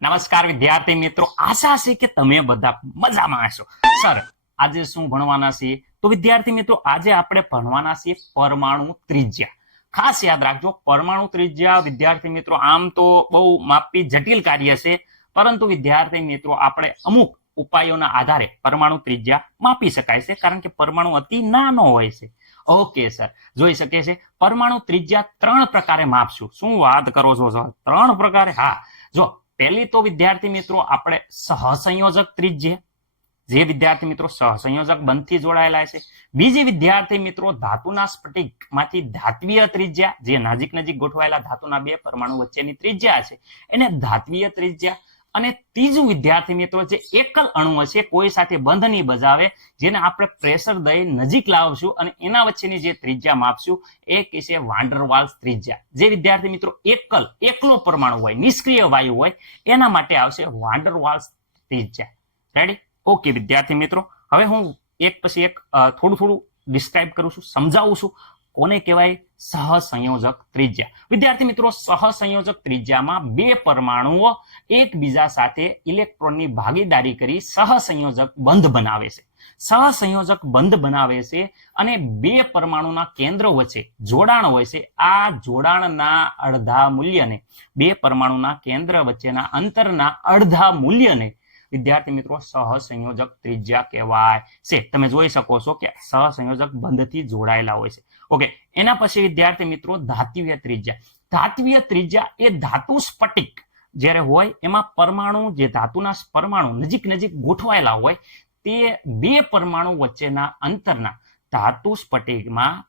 નમસ્કાર વિદ્યાર્થી મિત્રો, આશા છે કે તમે બધા મજામાં હશો. સર, આજે શું ભણવાના છીએ? તો વિદ્યાર્થી મિત્રો, આજે આપણે ભણવાના છીએ પરમાણુ ત્રિજ્યા. ખાસ યાદ રાખજો, પરમાણુ ત્રિજ્યા વિદ્યાર્થી મિત્રો આમ તો બહુ માપી જટિલ કાર્ય છે, પરંતુ વિદ્યાર્થી મિત્રો આપણે અમુક ઉપાયોના આધારે પરમાણુ ત્રિજ્યા માપી શકાય છે, કારણ કે પરમાણુ અતિ નાનો હોય છે. ઓકે સર, જોઈ શકે છે પરમાણુ ત્રિજ્યા 3 પ્રકારે માપશું. શું વાત કરો છો સર? 3 પ્રકારે? હા, જો પહેલી તો વિદ્યાર્થી મિત્રો આપણે સહસંયોજક ત્રિજ્યા, જે વિદ્યાર્થી મિત્રો સહસંયોજક બંધથી જોડાયેલા છે. બીજી વિદ્યાર્થી મિત્રો ધાતુના સ્ફટિકમાંથી ધાત્વીય ત્રિજ્યા, જે નજીક નજીક ગોઠવાયેલા ધાતુના બે પરમાણુ વચ્ચેની ત્રિજ્યા છે, એને ધાત્વીય ત્રિજ્યા. અને ત્રીજું વિદ્યાર્થી મિત્રો જે એકલ અણુ હશે, કોઈ સાથે બંધ નહીં બજાવે, જેને આપણે પ્રેશર દઈ નજીક લાવશું અને એના વચ્ચેની જે ત્રિજ્યા માપશું એ કહેશે વાન ડર વાલ્સ ત્રિજ્યા. જે વિદ્યાર્થી મિત્રો એકલો પરમાણુ હોય, નિષ્ક્રિય વાયુ હોય, એના માટે આવશે વાન ડર વાલ્સ ત્રિજ્યા. રેડી? ઓકે વિદ્યાર્થી મિત્રો, હવે હું એક પછી એક થોડું ડિસ્ક્રાઇબ કરું છું, સમજાવું છું કોને કહેવાય સહસંયોજક ત્રિજ્યા. વિદ્યાર્થી મિત્રો, સહસંયોજક ત્રિજ્યામાં બે પરમાણુઓ એકબીજા સાથે ઇલેક્ટ્રોનની ભાગીદારી કરી સહસંયોજક બંધ બનાવે છે. સહસંયોજક બંધ બનાવે છે અને બે પરમાણુના કેન્દ્ર વચ્ચે જોડાણ હોય છે. આ જોડાણના અડધા મૂલ્યને, બે પરમાણુના કેન્દ્ર વચ્ચેના અંતરના અડધા મૂલ્યને વિદ્યાર્થી મિત્રો સહસંયોજક ત્રિજ્યા કહેવાય છે. તમે જોઈ શકો છો કે સહસંયોજક બંધથી જોડાયેલા હોય છે. ઓકે, એના પછી વિદ્યાર્થી મિત્રો ધાત્વીય ત્રિજ્યા. ધાત્વીય ત્રિજ્યા એ ધાતુ સ્ફટિક જ્યારે હોય એમાં પરમાણુ, જે ધાતુના પરમાણુ નજીક નજીક ગોઠવાયેલા હોય, તે બે પરમાણુ વચ્ચેના અંતરના ધાતુ સ્ફટિકમાં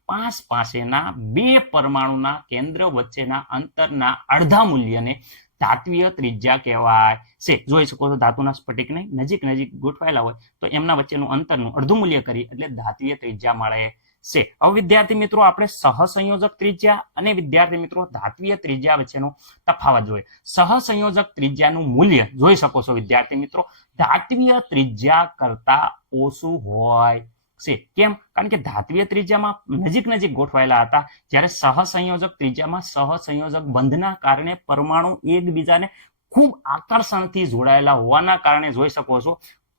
પાસેના બે પરમાણુના કેન્દ્ર વચ્ચેના અંતરના અડધા મૂલ્યને ધાત્વીય ત્રિજ્યા કહેવાય છે. જોઈ શકો છો ધાતુના સ્ફટિકને નજીક નજીક ગોઠવાયેલા હોય તો એમના વચ્ચેનું અંતરનું અડધું મૂલ્ય કરી એટલે ધાત્વીય ત્રિજ્યા મળે છે. હવે વિદ્યાર્થી મિત્રો આપણે સહસંયોજક ત્રિજ્યા અને વિદ્યાર્થી મિત્રો ધાત્વીય ત્રિજ્યા વચ્ચેનો તફાવત જોઈએ. સહસંયોજક ત્રિજ્યાનું મૂલ્ય જોઈ શકો છો વિદ્યાર્થી મિત્રો ધાત્વીય ત્રિજ્યા કરતા ઓછું હોય છે. કેમ? કારણ કે ધાત્વીય ત્રિજ્યામાં નજીક નજીક ગોઠવાયેલા હતા, જ્યારે સહસંયોજક ત્રિજ્યામાં સહસંયોજક બંધના કારણે પરમાણુ એકબીજાને ખૂબ આકર્ષણથી જોડાયેલા હોવાના કારણે જોઈ શકો છો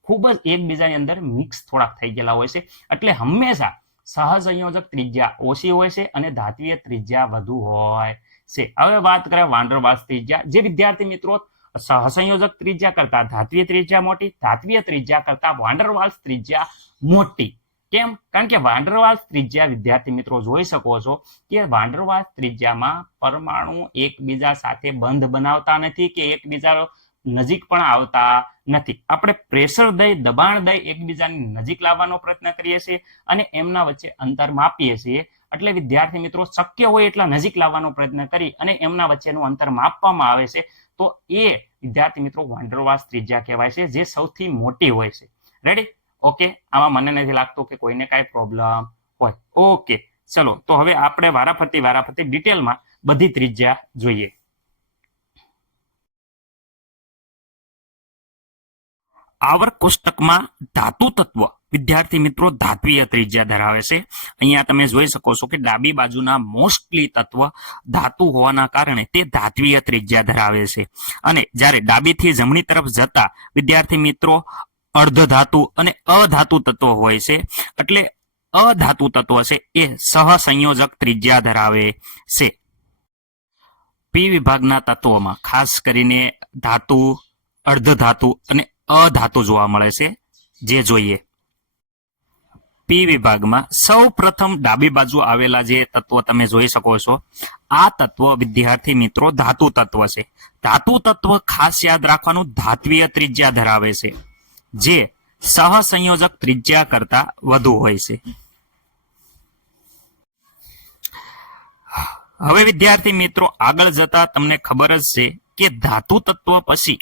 ખૂબ જ એકબીજાની અંદર મિક્સ થોડાક થઈ ગયેલા હોય છે. એટલે હંમેશા સહસંયોજક ત્રિજ્યા ઓછી હોય છે અને ધાત્વીય ત્રિજ્યા વધુ હોય છે. હવે વાત કરીએ વાન ડર વાલ્સ ત્રિજ્યા. જે વિદ્યાર્થી મિત્રો સહસંયોજક ત્રિજ્યા કરતા ધાત્વીય ત્રિજ્યા મોટી, ધાત્વીય ત્રિજ્યા કરતા વાન ડર વાલ્સ ત્રિજ્યા મોટી. કેમ? કારણ કે વાન ડર વાલ્સ ત્રિજ્યા વિદ્યાર્થી મિત્રો જોઈ શકો છો કે વાન ડર વાલ્સ ત્રિજ્યામાં પરમાણુ એકબીજા સાથે બંધ બનાવતા નથી કે એકબીજા નજીક પણ આવતા નથી. આપણે પ્રેશર દઈ, દબાણ દઈ એકબીજાની નજીક લાવવાનો પ્રયત્ન કરીએ છીએ અને એમના વચ્ચે અંતર માપીએ છીએ. એટલે વિદ્યાર્થી મિત્રો શક્ય હોય એટલા નજીક લાવવાનો પ્રયત્ન કરી અને એમના વચ્ચેનું અંતર માપવામાં આવે છે, તો એ વિદ્યાર્થી મિત્રો વાન ડર વાલ્સ ત્રિજ્યા કહેવાય છે, જે સૌથી મોટી હોય છે. રેડી? ઓકે, આમાં મને નથી લાગતું કે કોઈને કાંઈ પ્રોબ્લેમ હોય. ઓકે, ચલો તો હવે આપણે વારાફરતી ડિટેલમાં બધી ત્રિજ્યા જોઈએ. આવર્ત કોષ્ટકમાં ધાતુ તત્વ વિદ્યાર્થી મિત્રો ધાત્વીય ત્રિજ્યા ધરાવે છે. અહીંયા તમે જોઈ શકો છો કે ડાબી બાજુના મોસ્ટલી તત્વ ધાતુ હોવાના કારણે તે ધાત્વીય ત્રિજ્યા ધરાવે છે. અને જ્યારે ડાબીથી જમણી તરફ જતા વિદ્યાર્થી મિત્રો અર્ધ ધાતુ અને અધાતુ તત્વ હોય છે. એટલે અધાતુ તત્વ છે એ સહસંયોજક ત્રિજ્યા ધરાવે છે. પી વિભાગના તત્વોમાં ખાસ કરીને ધાતુ, અર્ધ ધાતુ અને અધાતુ જોવા મળે છે. જે જોઈએ પી વિભાગમાં સૌ પ્રથમ ડાબી બાજુ આવેલા જે તત્વ તમે જોઈ શકો છો, આ તત્વ વિદ્યાર્થી મિત્રો ધાતુ તત્વ છે. ધાતુ તત્વ ખાસ યાદ રાખવાનું ધાત્વીય ત્રિજ્યા ધરાવે છે, જે સહસંયોજક ત્રિજ્યા કરતા વધુ હોય છે. હવે વિદ્યાર્થી મિત્રો આગળ જતા તમને ખબર જ છે કે ધાતુ તત્વ પછી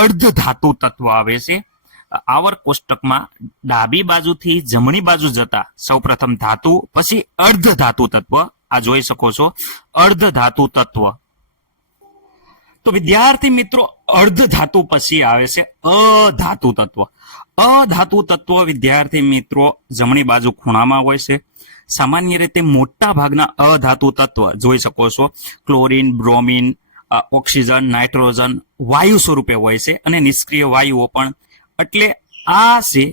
અર્ધ ધાતુ તત્વ આવે છે. આવર્ત કોષ્ટકમાં ડાબી બાજુથી જમણી બાજુ જતા સૌપ્રથમ ધાતુ, પછી અર્ધ ધાતુ તત્વ. આ જોઈ શકો છો અર્ધ ધાતુ તત્વ. તો વિદ્યાર્થી મિત્રો અર્ધ ધાતુ પછી આવે છે અધાતુ તત્વ. અધાતુ તત્વ વિદ્યાર્થી મિત્રો જમણી બાજુ ખૂણામાં હોય છે. સામાન્ય રીતે મોટા ભાગના અધાતુ તત્વ જોઈ શકો છો ક્લોરીન, બ્રોમિન ઓક્સિજન, નાઇટ્રોજન વાયુ સ્વરૂપે હોય છે અને નિષ્ક્રિય વાયુઓ પણ. એટલે આ છે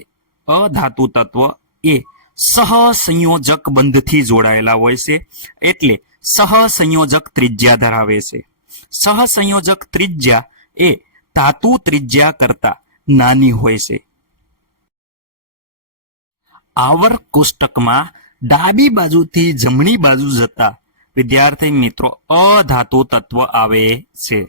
અધાતુ તત્વ એ સહસંયોજક બંધથી જોડાયેલા હોય છે, એટલે સહસંયોજક ત્રિજ્યા ધરાવે છે. સહસંયોજક ત્રિજ્યા એ ધાતુ ત્રિજ્યા કરતા નાની હોય છે. આવર્ત કોષ્ટકમાં ડાબી બાજુથી જમણી બાજુ જતા વિદ્યાર્થી મિત્રો અધાતુ તત્વ આવે છે.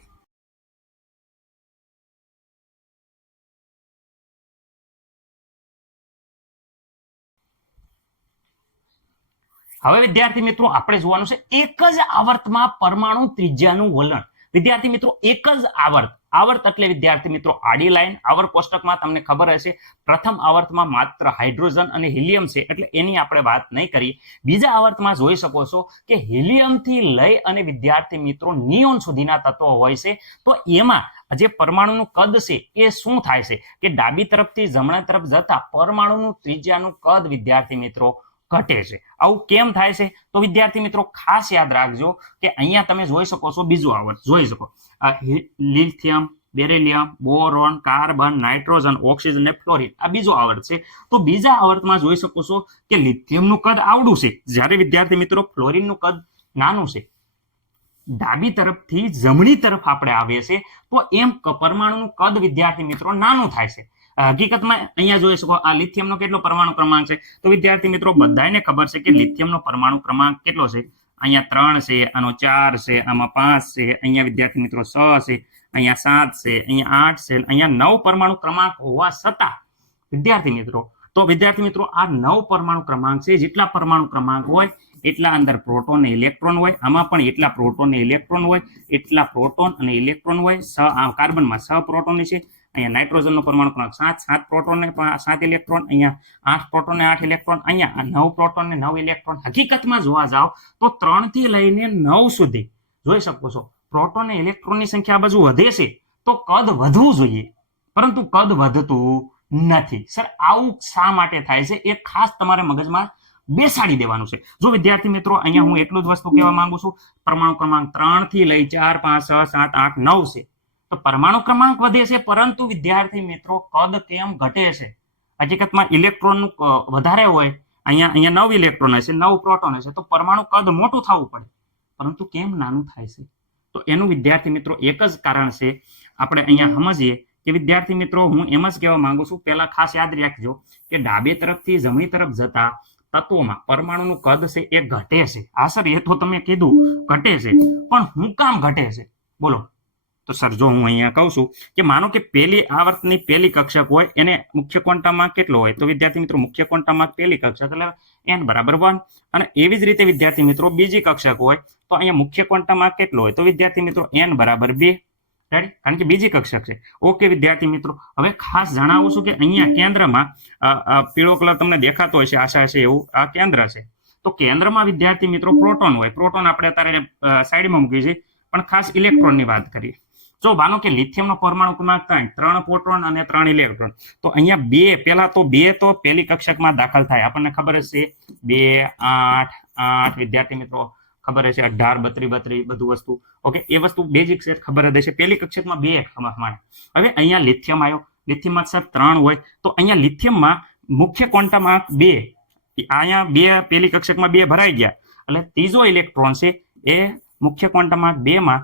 હવે વિદ્યાર્થી મિત્રો આપણે જોવાનું છે એક જ આવર્તમાં પરમાણુ ત્રિજ્યાનું વલણ. વિદ્યાર્થી મિત્રો એક જ આવર્ત એટલે વિદ્યાર્થી મિત્રો આડી લાઈન. આવર્ત કોષ્ટકમાં તમને ખબર હશે પ્રથમ આવર્તમાં માત્ર હાઇડ્રોજન અને હિલિયમ છે, એટલે એની આપણે વાત નહીં કરીએ. બીજા આવર્તમાં જોઈ શકો છો કે હિલિયમ થી લઈ અને વિદ્યાર્થી મિત્રો નિયોન સુધીના તત્વો હોય છે. તો એમાં જે પરમાણુનું કદ છે એ શું થાય છે કે ડાબી તરફથી જમણા તરફ જતા પરમાણુનું ત્રિજ્યાનું કદ વિદ્યાર્થી મિત્રો ઘટે છે. આવું કેમ થાય છે? તો વિદ્યાર્થી મિત્રો ખાસ યાદ રાખજો કે અહીંયા તમે જોઈ શકો છો બીજું આવર્ત જોઈ શકો, lithium, beryllium, boron, carbon, nitrogen, oxygen અને ફ્લોરિન આ બીજો આવર્ત છે. તો બીજા આવર્તમાં જોઈ શકો છો કે લિથિયમનું કદ આવડું છે, જ્યારે વિદ્યાર્થી મિત્રો ફ્લોરિનનું કદ નાનું છે. ડાબી તરફથી જમણી તરફ આપણે આવીએ છીએ તો એમ પરમાણુનું કદ વિદ્યાર્થી મિત્રો નાનું થાય છે. હકીકતમાં અહીંયા જોઈ શકો આ લિથિયમનો કેટલો પરમાણુ ક્રમાંક છે? તો વિદ્યાર્થી મિત્રો બધાને ખબર છે કે લિથિયમનો પરમાણુ ક્રમાંક કેટલો છે? અહીંયા 3 છે, આનો 4 છે, આમાં 5 છે, અહીંયા વિદ્યાર્થી મિત્રો 6 છે, અહીંયા 7 છે, અહીંયા 8 છે, અહીંયા 9 પરમાણુ ક્રમાંક હોવા છતાં વિદ્યાર્થી મિત્રો આ 9 પરમાણુ ક્રમાંક છે. જેટલા પરમાણુ ક્રમાંક હોય એટલા અંદર પ્રોટોન અને ઇલેક્ટ્રોન હોય. આમાં પણ એટલા પ્રોટોન અને ઇલેક્ટ્રોન હોય, એટલા પ્રોટોન અને ઇલેક્ટ્રોન હોય. કાર્બનમાં 6 પ્રોટોન છે, અહીંયા નાઇટ્રોજનનો પરમાણુ ક્રમાંક 7 પ્રોટોન ને 7 ઇલેક્ટ્રોન, અહીંયા 8 પ્રોટોન ને 8 ઇલેક્ટ્રોન, અહીંયા 9 પ્રોટોન ને 9 ઇલેક્ટ્રોન. હકીકતમાં જોવા જાવ તો 3 થી લઈને 9 સુધી જોઈ શકો છો પ્રોટોન અને ઇલેક્ટ્રોનની સંખ્યા બાજુ વધે છે તો કદ વધવું જોઈએ, પરંતુ કદ વધતું નથી. સર આવું શા માટે થાય છે એ ખાસ તમારે મગજમાં બેસાડી દેવાનું છે. જો વિદ્યાર્થી મિત્રો અહીંયા હું એટલું જ વસ્તુ કહેવા માંગુ છું, પરમાણુ ક્રમાંક 3 થી લઈ 4, 5, 6, 7, 8, 9 છે તો પરમાણુ ક્રમાંક વધે છે, પરંતુ વિદ્યાર્થી મિત્રો કદ કેમ ઘટે છે? હકીકતમાં ઇલેક્ટ્રોનનું વધારે હોય, અહીંયા 9 ઇલેક્ટ્રોન હશે, 9 પ્રોટોન હશે તો પરમાણુ કદ મોટું થવું પડે, પરંતુ કેમ નાનું થાય છે? તો એનું વિદ્યાર્થી મિત્રો એક જ કારણ છે. આપણે અહીંયા સમજીએ કે વિદ્યાર્થી મિત્રો હું એમ જ કહેવા માંગુ છું, પહેલા ખાસ યાદ રાખજો કે ડાબે તરફથી જમણી તરફ જતા તત્વોમાં પરમાણુનું કદ છે એ ઘટે છે. હા સર એ તો તમે કીધું ઘટે છે, પણ હું કામ ઘટે છે બોલો? તો સર જો હું અહીંયા કહું છું કે માનો કે પહેલી આવર્તની પહેલી કક્ષક હોય એને મુખ્ય ક્વોન્ટમ કેટલો હોય? તો વિદ્યાર્થી મિત્રો મુખ્ય ક્વોન્ટમ પહેલી કક્ષક એટલે n બરાબર 1. અને એવી જ રીતે વિદ્યાર્થી મિત્રો બીજી કક્ષક હોય તો અહીંયા મુખ્ય ક્વોન્ટમ કેટલો હોય? તો વિદ્યાર્થી મિત્રો n બરાબર 2. રેડી? કારણ કે બીજી કક્ષક છે. ઓકે વિદ્યાર્થી મિત્રો, હવે ખાસ જણાવું છું કે અહીંયા કેન્દ્રમાં પીળો કલર તમને દેખાતો હોય છે, આશા છે એવું આ કેન્દ્ર છે. તો કેન્દ્રમાં વિદ્યાર્થી મિત્રો પ્રોટોન હોય. પ્રોટોન આપણે અત્યારે સાઈડમાં મૂકી છે, પણ ખાસ ઇલેક્ટ્રોનની વાત કરીએ. જો માનો કે લિથિયમનો પરમાણુ ક્રમાંક 3 પ્રોટોન અને 3 ઇલેક્ટ્રોન, તો અહીંયા 2 પહેલા તો 2 તો પહેલી કક્ષકમાં દાખલ થાય. આપણને ખબર જ છે 2, 8, 8 વિદ્યાર્થી મિત્રો ખબર છે 18, 32 બધું વસ્તુ. ઓકે એ વસ્તુ બેઝિક છે, ખબર જ હશે. પહેલી કક્ષકમાં 2 સમાન. હવે અહીંયા લિથિયમ આવ્યો, લિથિયમમાં સર 3 હોય તો અહીંયા લિથિયમમાં મુખ્ય ક્વોન્ટમ 2, અહીંયા 2 પહેલી કક્ષકમાં 2 ભરાઈ ગયા, એટલે ત્રીજો ઇલેક્ટ્રોન છે એ મુખ્ય ક્વોન્ટમ 2 માં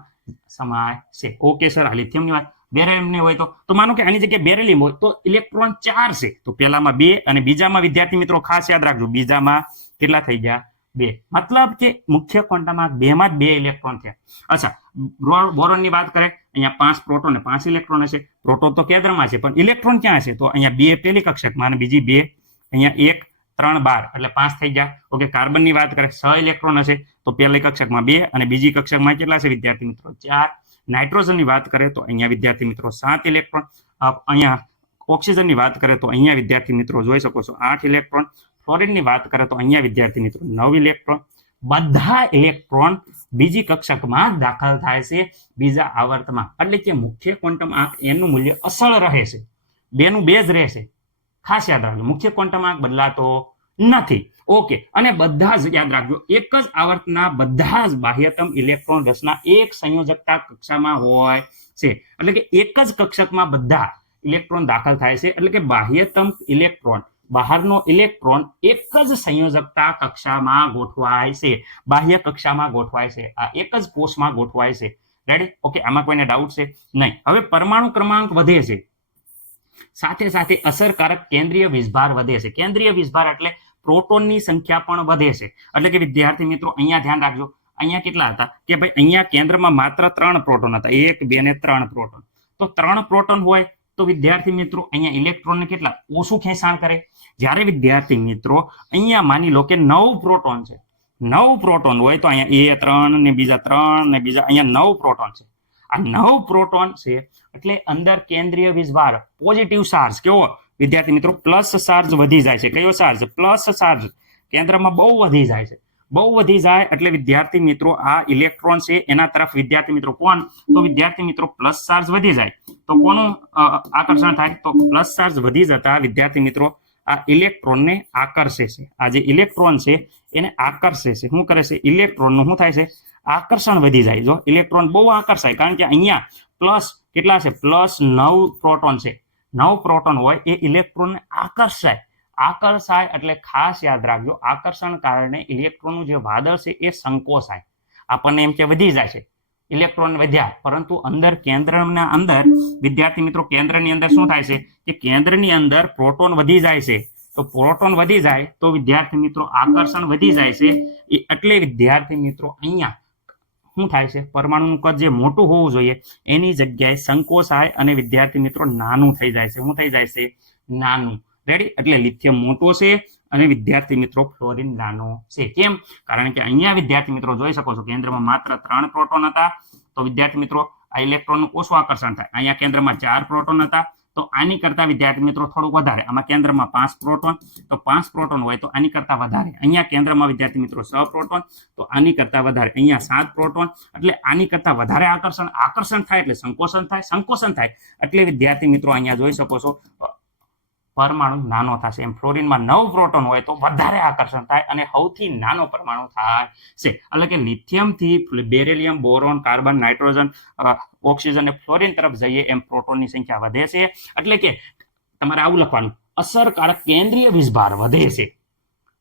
સમાય છે. ઓકે સર આ લિથિયમની વાત. બેરિલિયમ હોય તો માનો કે આની જગ્યાએ બેરિલિયમ હોય તો ઇલેક્ટ્રોન 4 છે, તો પહેલામાં 2 અને બીજામાં વિદ્યાર્થી મિત્રો ખાસ યાદ રાખજો બીજામાં કેટલા થઈ ગયા? 2. મતલબ કે મુખ્ય ક્વોન્ટમમાં 2 માં 2 ઇલેક્ટ્રોન થયા. અચ્છા બોરોનની વાત કરે, અહીંયા 5 પ્રોટોન અને 5 ઇલેક્ટ્રોન હશે. પ્રોટોન તો કેન્દ્રમાં છે, પણ ઇલેક્ટ્રોન ક્યાં છે? તો અહીંયા 2 પહેલી કક્ષકમાં અને બીજી 2, અહીંયા 1, 3, 12 એટલે 5 થઈ ગયા. ઓકે કાર્બનની વાત કરે 6 ઇલેક્ટ્રોન હશે, તો પહેલી કક્ષકમાં 2 અને બીજી કક્ષકમાં કેટલા છે વિદ્યાર્થી મિત્રો? 4. નાઇટ્રોજનની વાત કરે તો અહીંયા વિદ્યાર્થી મિત્રો 7 ઇલેક્ટ્રોન. અહીંયા ઓક્સિજનની વાત કરે તો અહીંયા વિદ્યાર્થી મિત્રો જોઈ શકો છો 8 ઇલેક્ટ્રોન. ફ્લોરિનની વાત કરે તો અહીંયા વિદ્યાર્થી મિત્રો 9 ઇલેક્ટ્રોન. બધા ઇલેક્ટ્રોન બીજી કક્ષકમાં દાખલ થાય છે બીજા આવર્તમાં, એટલે કે મુખ્ય ક્વોન્ટમ આંક એનું મૂલ્ય અસલ રહે છે, 2 નું 2 જ રહેશે. ખાસ યાદ રાખજો મુખ્ય ક્વોન્ટમ આંક બદલાતો નથી. ઓકે, અને બધા જ યાદ રાખજો, એક જ આવર્તના બધા જ બાહ્યતમ ઇલેક્ટ્રોન રચના એક સંયોજકતા કક્ષામાં હોય છે. એટલે કે એક જ કક્ષકમાં બધા ઇલેક્ટ્રોન દાખલ થાય છે. એટલે કે બાહ્યતમ ઇલેક્ટ્રોન, બહારનો ઇલેક્ટ્રોન એક જ સંયોજકતા કક્ષામાં ગોઠવાય છે, બાહ્ય કક્ષામાં ગોઠવાય છે, આ એક જ કોષમાં ગોઠવાય છે. રેડી? ઓકે, આમાં કોઈને ડાઉટ છે? નહીં. હવે પરમાણુ ક્રમાંક વધે છે, સાથે સાથે અસરકારક કેન્દ્રીય વીજભાર વધે છે. કેન્દ્રીય વીજભાર એટલે પ્રોટોનની સંખ્યા પણ વધે છે. એટલે કે વિદ્યાર્થી મિત્રો અહીંયા ધ્યાન રાખજો, અહીંયા કેટલા હતા કે ભાઈ અહીંયા કેન્દ્રમાં માત્ર 3 પ્રોટોન હતા, 1 2 ને 3 પ્રોટોન. તો 3 પ્રોટોન હોય તો વિદ્યાર્થી મિત્રો અહીંયા ઇલેક્ટ્રોનને કેટલા ઓછું ખેંચાણ કરે. જ્યારે વિદ્યાર્થી મિત્રો અહીંયા માની લો કે 9 પ્રોટોન છે, 9 પ્રોટોન હોય તો અહીંયા એ 3 ને બીજા 3 ને બીજા અહીંયા 9 પ્રોટોન છે. આ 9 પ્રોટોન છે એટલે અંદર કેન્દ્રીય વીજભાર પોઝિટિવ ચાર્જ કેવો વિદ્યાર્થી મિત્રો પ્લસ ચાર્જ વધી જાય છે. કયો ચાર્જ? પ્લસ ચાર્જ કેન્દ્રમાં બહુ વધી જાય છે. બહુ વધી જાય એટલે વિદ્યાર્થી મિત્રો આ ઇલેક્ટ્રોન છે એના તરફ વિદ્યાર્થી મિત્રો કોણ? તો વિદ્યાર્થી મિત્રો પ્લસ ચાર્જ વધી જાય તો કોનું આકર્ષણ થાય? તો પ્લસ ચાર્જ વધી જતા વિદ્યાર્થી મિત્રો આ ઇલેક્ટ્રોનને આકર્ષે છે. આ જે ઇલેક્ટ્રોન છે એને આકર્ષે છે. શું કરે છે? ઇલેક્ટ્રોનનું શું થાય છે? આકર્ષણ વધી જાય. જો ઇલેક્ટ્રોન બહુ આકર્ષાય, કારણ કે અહીંયા પ્લસ કેટલા છે? પ્લસ 9 પ્રોટોન છે. 9 પ્રોટોન હોય એ ઇલેક્ટ્રોનને આકર્ષાય એટલે ખાસ યાદ રાખજો, આકર્ષણ કારણે ઇલેક્ટ્રોનનું જે વાદળ છે એ સંકોચાય. આપણને એમ કે વધી જાય છે, ઇલેક્ટ્રોન વધ્યા, પરંતુ અંદર કેન્દ્રના અંદર વિદ્યાર્થી મિત્રો કેન્દ્રની અંદર શું થાય છે કે કેન્દ્રની અંદર પ્રોટોન વધી જાય છે. તો પ્રોટોન વધી જાય તો વિદ્યાર્થી મિત્રો આકર્ષણ વધી જાય છે. એટલે વિદ્યાર્થી મિત્રો અહીંયા શું થાય છે? પરમાણુનું કદ જે મોટું હોવું જોઈએ એની જગ્યાએ સંકોચાય અને વિદ્યાર્થી મિત્રો નાનું થઈ જાય છે. શું થઈ જાય છે? નાનું. રેડી? એટલે લિથિયમ મોટો છે અને વિદ્યાર્થી મિત્રો ફ્લોરિન નાનો છે. કેમ? કારણ કે અહીંયા વિદ્યાર્થી મિત્રો જોઈ શકો છો કેન્દ્રમાં માત્ર 3 પ્રોટોન હતા તો વિદ્યાર્થી મિત્રો આ ઇલેક્ટ્રોનનું ઓછું આકર્ષણ થાય. અહીંયા કેન્દ્રમાં 4 પ્રોટોન હતા તો આની કરતા વિદ્યાર્થી મિત્રો થોડુંક વધારે. આમાં કેન્દ્રમાં 5 પ્રોટોન, તો 5 પ્રોટોન હોય તો આની કરતા વધારે. અહીંયા કેન્દ્રમાં વિદ્યાર્થી મિત્રો 6 પ્રોટોન તો આની કરતા વધારે. અહીંયા 7 પ્રોટોન એટલે આની કરતા વધારે આકર્ષણ થાય એટલે સંકોચન થાય એટલે વિદ્યાર્થી મિત્રો અહીંયા જોઈ શકો છો પરમાણુ નાનો થશે. એમ ફ્લોરિનમાં 9 પ્રોટોન હોય તો વધારે આકર્ષણ થાય અને સૌથી નાનો પરમાણુ થાય છે. એટલે કે લિથિયમથી beryllium, boron, carbon, nitrogen, oxygen અને ફ્લોરિન તરફ જઈએ એમ પ્રોટોનની સંખ્યા વધે છે. એટલે કે તમારે આવું લખવાનું, અસરકારક કેન્દ્રીય વીજભાર વધે છે.